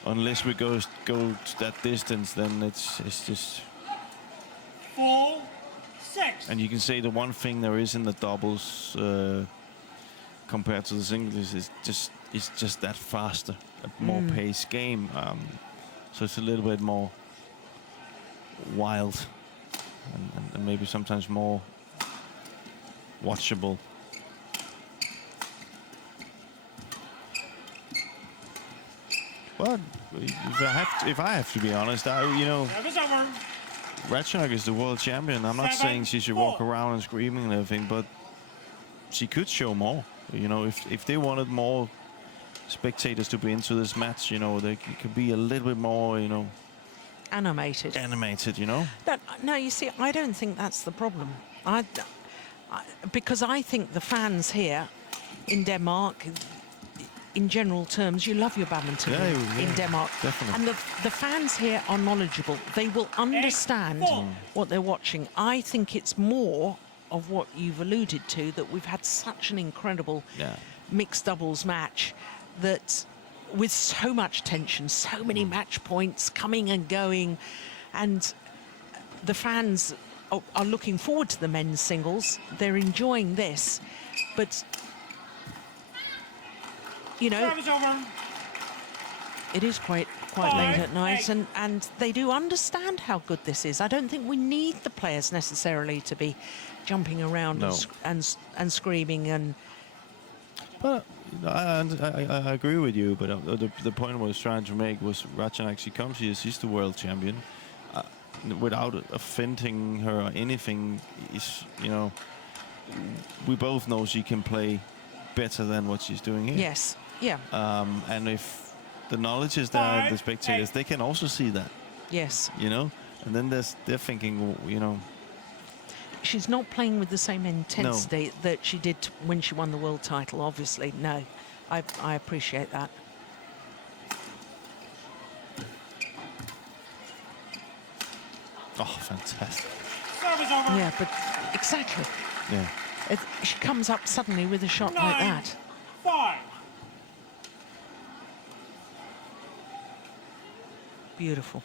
unless we go to that distance, then it's just 4-6. And you can say the one thing there is in the doubles compared to the singles is just that faster, a more pace game. So it's a little bit more wild and maybe sometimes more watchable. But if I have to be honest, Service over. Ratchanok is the world champion. I'm not saying she should walk around and screaming and everything, but she could show more. You know, if they wanted more spectators to be into this match, you know, they could be a little bit more, you know, Animated, you know. No, you see, I don't think that's the problem. Because I think the fans here in Denmark, in general terms, you love your badminton in Denmark. Definitely. And the fans here are knowledgeable. They will understand what they're watching. I think it's more of what you've alluded to, that we've had such an incredible mixed doubles match that with so much tension, so many match points coming and going, and the fans are looking forward to the men's singles. They're enjoying this, but you know, it is quite late at night, and they do understand how good this is. I don't think we need the players necessarily to be jumping around and screaming and. But I agree with you. But the point I was trying to make was Ratchanok. She comes here, she's the world champion. Without offending her or anything, you know, we both know she can play better than what she's doing here. Yes. Yeah. And if the knowledge is there, the spectators, they can also see that. Yes. You know, and then they're thinking, you know. She's not playing with the same intensity that she did when she won the world title, obviously. No, I appreciate that. Oh, fantastic. Service over. Yeah, but exactly. Yeah. She comes up suddenly with a shot like that. 9-5. Beautiful.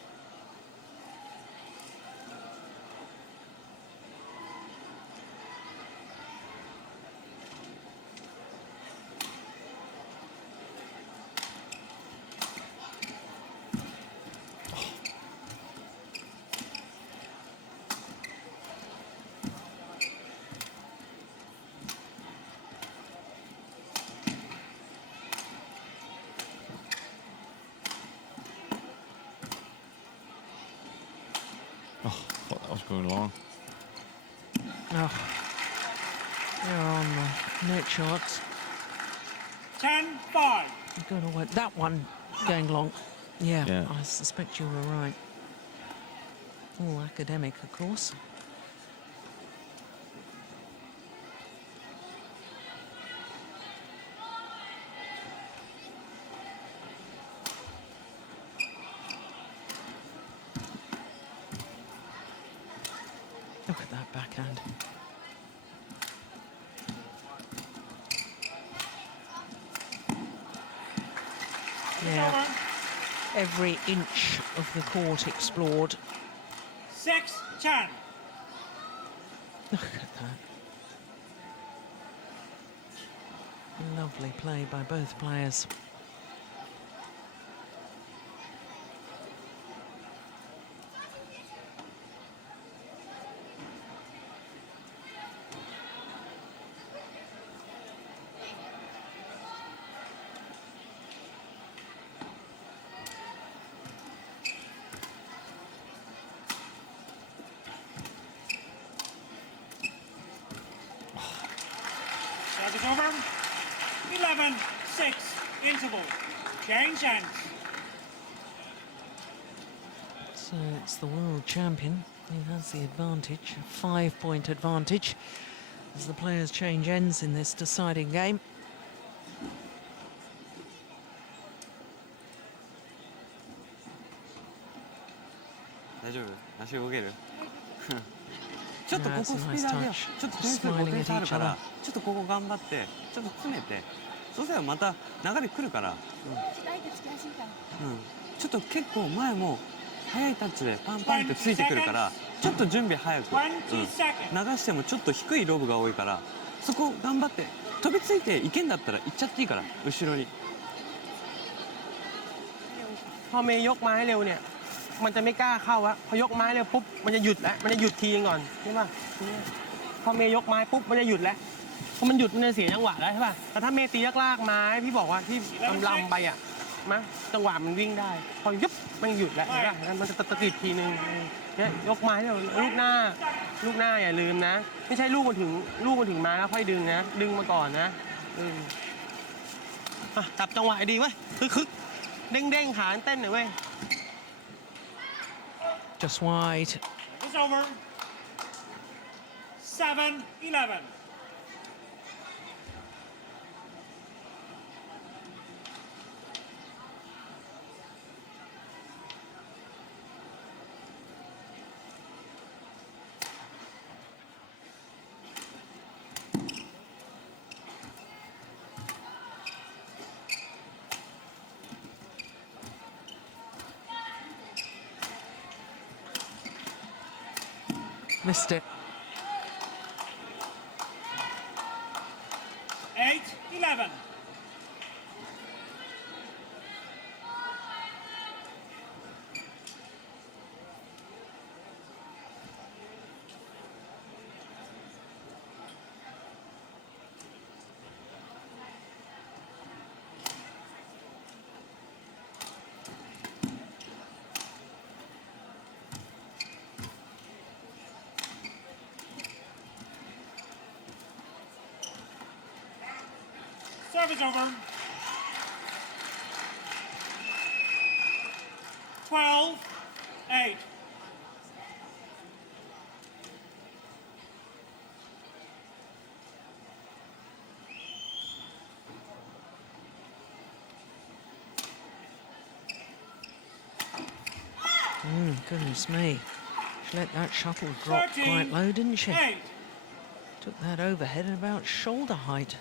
Going long. Oh, they're on the net shots. 10-5. You've got to wait. That one going long. Yeah, Yeah. I suspect you were right. All academic, of course. Look at that backhand. Yeah, every inch of the court explored. 6-10. Look at that. Lovely play by both players. interval. Change hands. So it's the world champion who has the advantage, a 5-point advantage, as the players change ends in this deciding game. 大丈夫足動けるちょっとここ Yeah, ス it's a ピー nice ド上げよ touch. うちょっと点数 Smiling 5点 at 差ある each から other. ちょっとここ頑張ってちょっと詰めてそうすればまた流れ来るから、左手つきやすいから。ちょっと結構前も速いタッチでパンパンってついてくるからちょっと準備早く、流してもちょっと低いロブが多いからそこ頑張って飛びついていけんだったら行っちゃっていいから後ろに พอเมย์ยกไม้เร็วเนี่ยมันจะไม่กล้าเข้าอะพอยกไม้เร็วปุ๊บมันจะหยุดแล้วมันจะหยุดทีก่อนใช่ป่ะพอเมย์ยกไม้ปุ๊บมันจะหยุดแล้วพอมันหยุดมันจะเสียจังหวะแล้วใช่ป่ะแต่ถ้าเมย์ตีลากไม้พี่บอกว่าที่ลำไปอะมาจังหวะมันวิ่งได้พอยุบมันหยุดแล้วเห็นป่ะมันจะตะกิดทีนึงเนี่ยยกไม้เร็วลูกหน้าอย่าลืมนะไม่ใช่ลูกมาถึงไม้แล้วค่อยดึงนะดึงมาก่อนนะจับจังหวะดีเว้ยคึกเด้งขาเต้นหน่อยเว้ย Just wide. It's over. 7-11. Missed it. 8-11. Service over. 12-8. Goodness me. She let that shuttle drop quite low, didn't she? 8. Took that overhead at about shoulder height.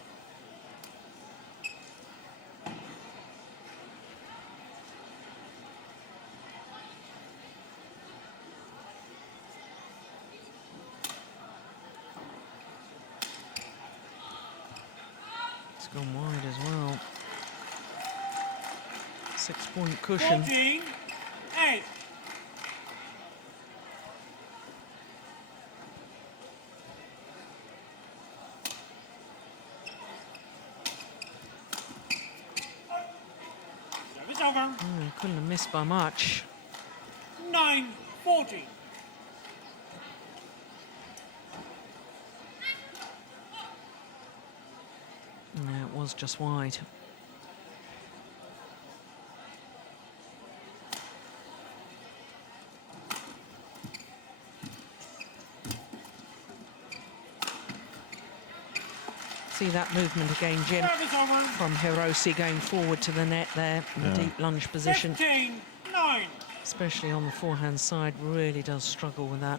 It's gone wide as well. 6-point cushion. 14-8. Service over. Couldn't have missed by much. 9-14. Yeah, it was just wide. See that movement again, Jim, Service over. from Hirose going forward to the net there in the deep lunge position. 15-9. Especially on the forehand side, really does struggle with that.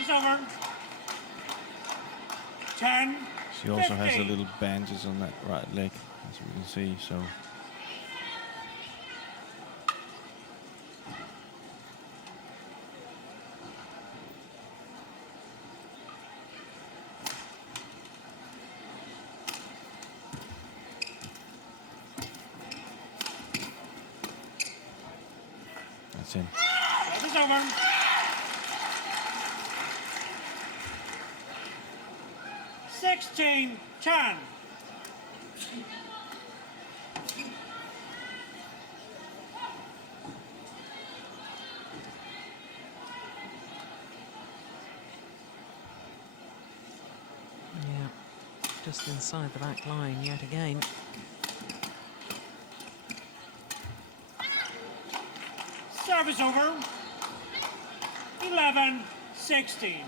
It's over. 10. She also has a 15. little bandages on that right leg, as we can see. So that's in. Service is over. Sixteen, 10. Yeah, just inside the back line yet again. Service over. 11, 16.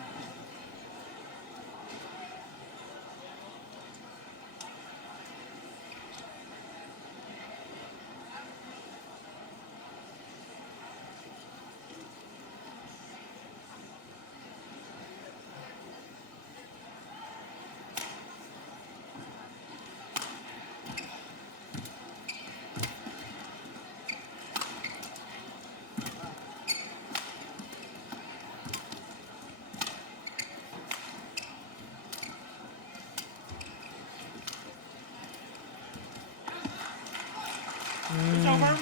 It's over.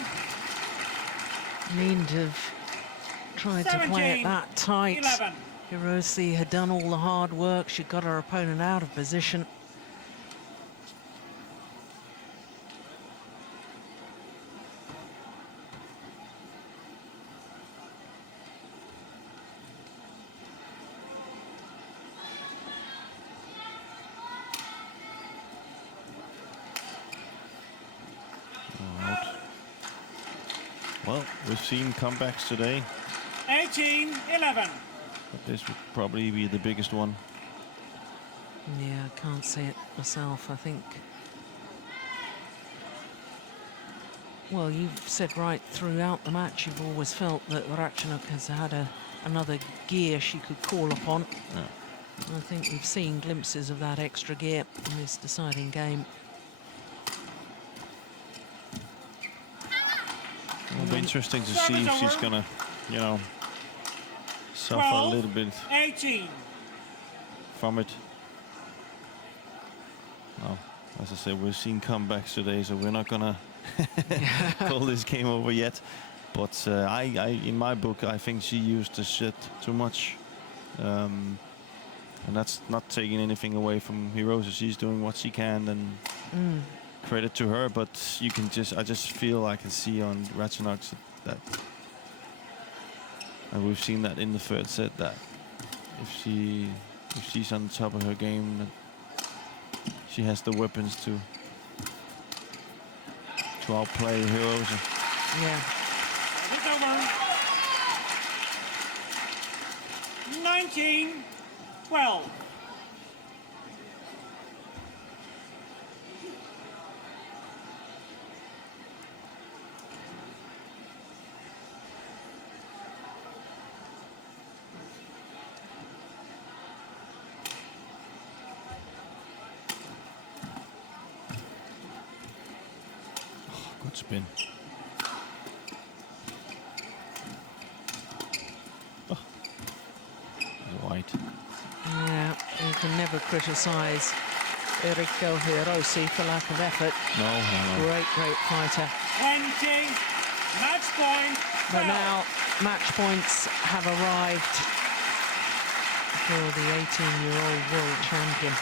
Needn't have tried to play it 17, that tight. 11. Hirose had done all the hard work. She got her opponent out of position. Well, we've seen comebacks today, 18, 11. but this would probably be the biggest one. Yeah, I can't see it myself, I think. Well, you've said right throughout the match, you've always felt that Ratchanok has had another gear she could call upon. Yeah. And I think we've seen glimpses of that extra gear in this deciding game. It'll be interesting to see if she's gonna, you know, suffer 12, a little bit 18. from it. Well, as I said, we've seen comebacks today, so we're not gonna call this game over yet. But in my book, I think she used the shit too much, and that's not taking anything away from Hirose. She's doing what she can, and credit to her. But you can I just feel I can see on Ratchanok that, and we've seen that in the third set, that if she's on top of her game, that she has the weapons to outplay Hirose. Yeah. It's over. 19, 12. Good spin. Oh, white. Yeah, you can never criticise Eriko Hirose for lack of effort. No. Great fighter. 20, match point. But 12. now match points have arrived for the 18-year-old world champion.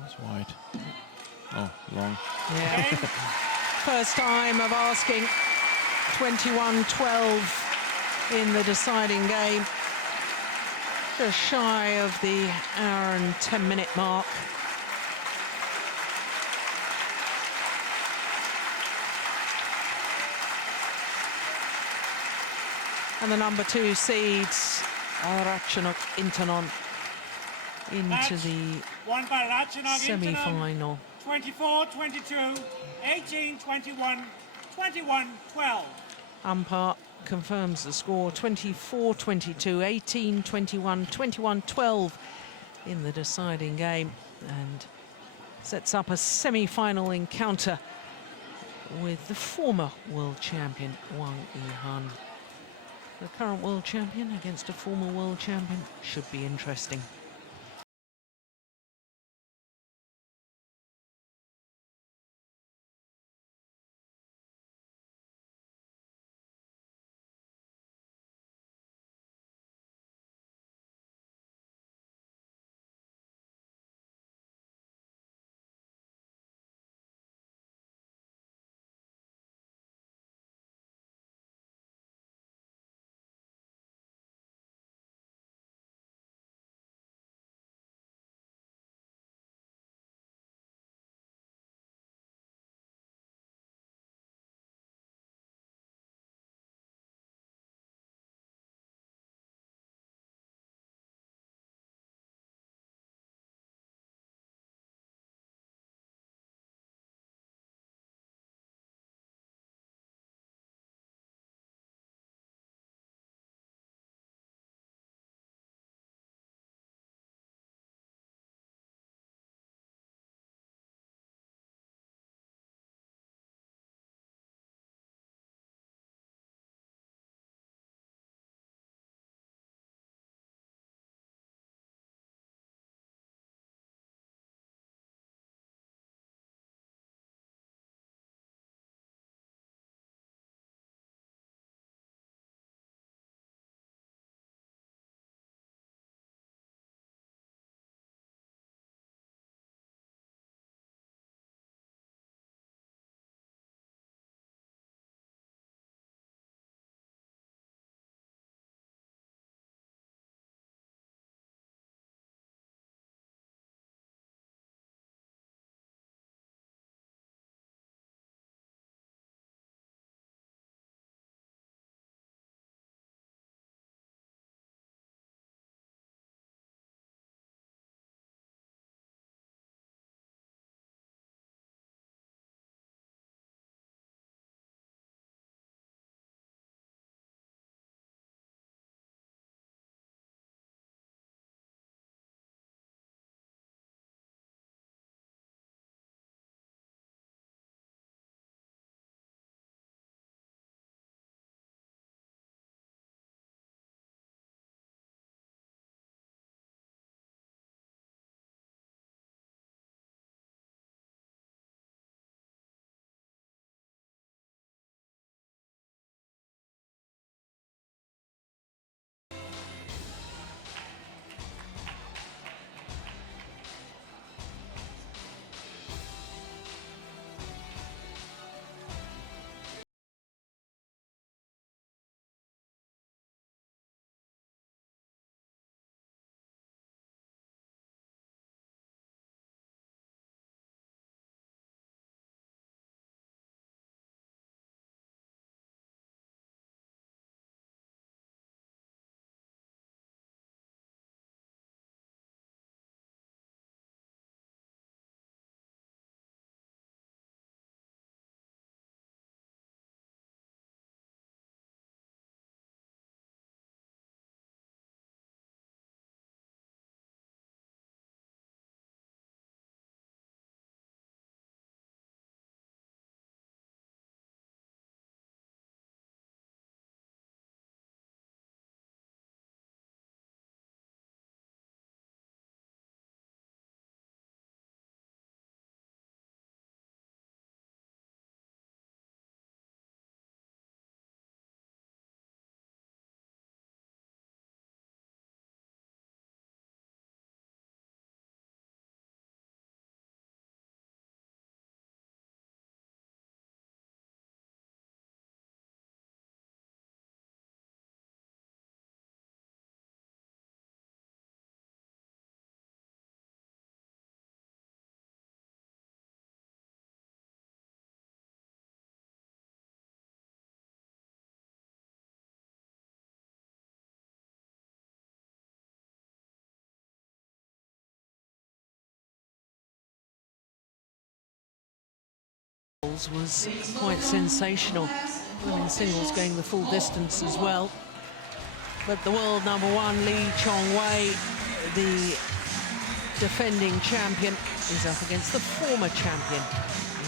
That's wide. Oh, long. Yeah. First time of asking 21-12 in the deciding game. Just shy of the hour and 10-minute mark. And the number 2 seeds, Ratchanok Intanon, into the Won by Ratchanok Intanon. semi-final. 24-22, 18-21, 21-12. Umpire confirms the score, 24-22, 18-21, 21-12 in the deciding game, and sets up a semi-final encounter with the former world champion Wang Yihan. The current world champion against a former world champion should be interesting. Was quite sensational. Women's singles going the full distance as well. But the world #1 Lee Chong-wei, the defending champion, is up against the former champion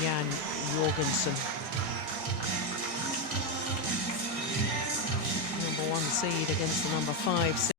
Jan Jorgensen. #1 seed against the number 5 seed.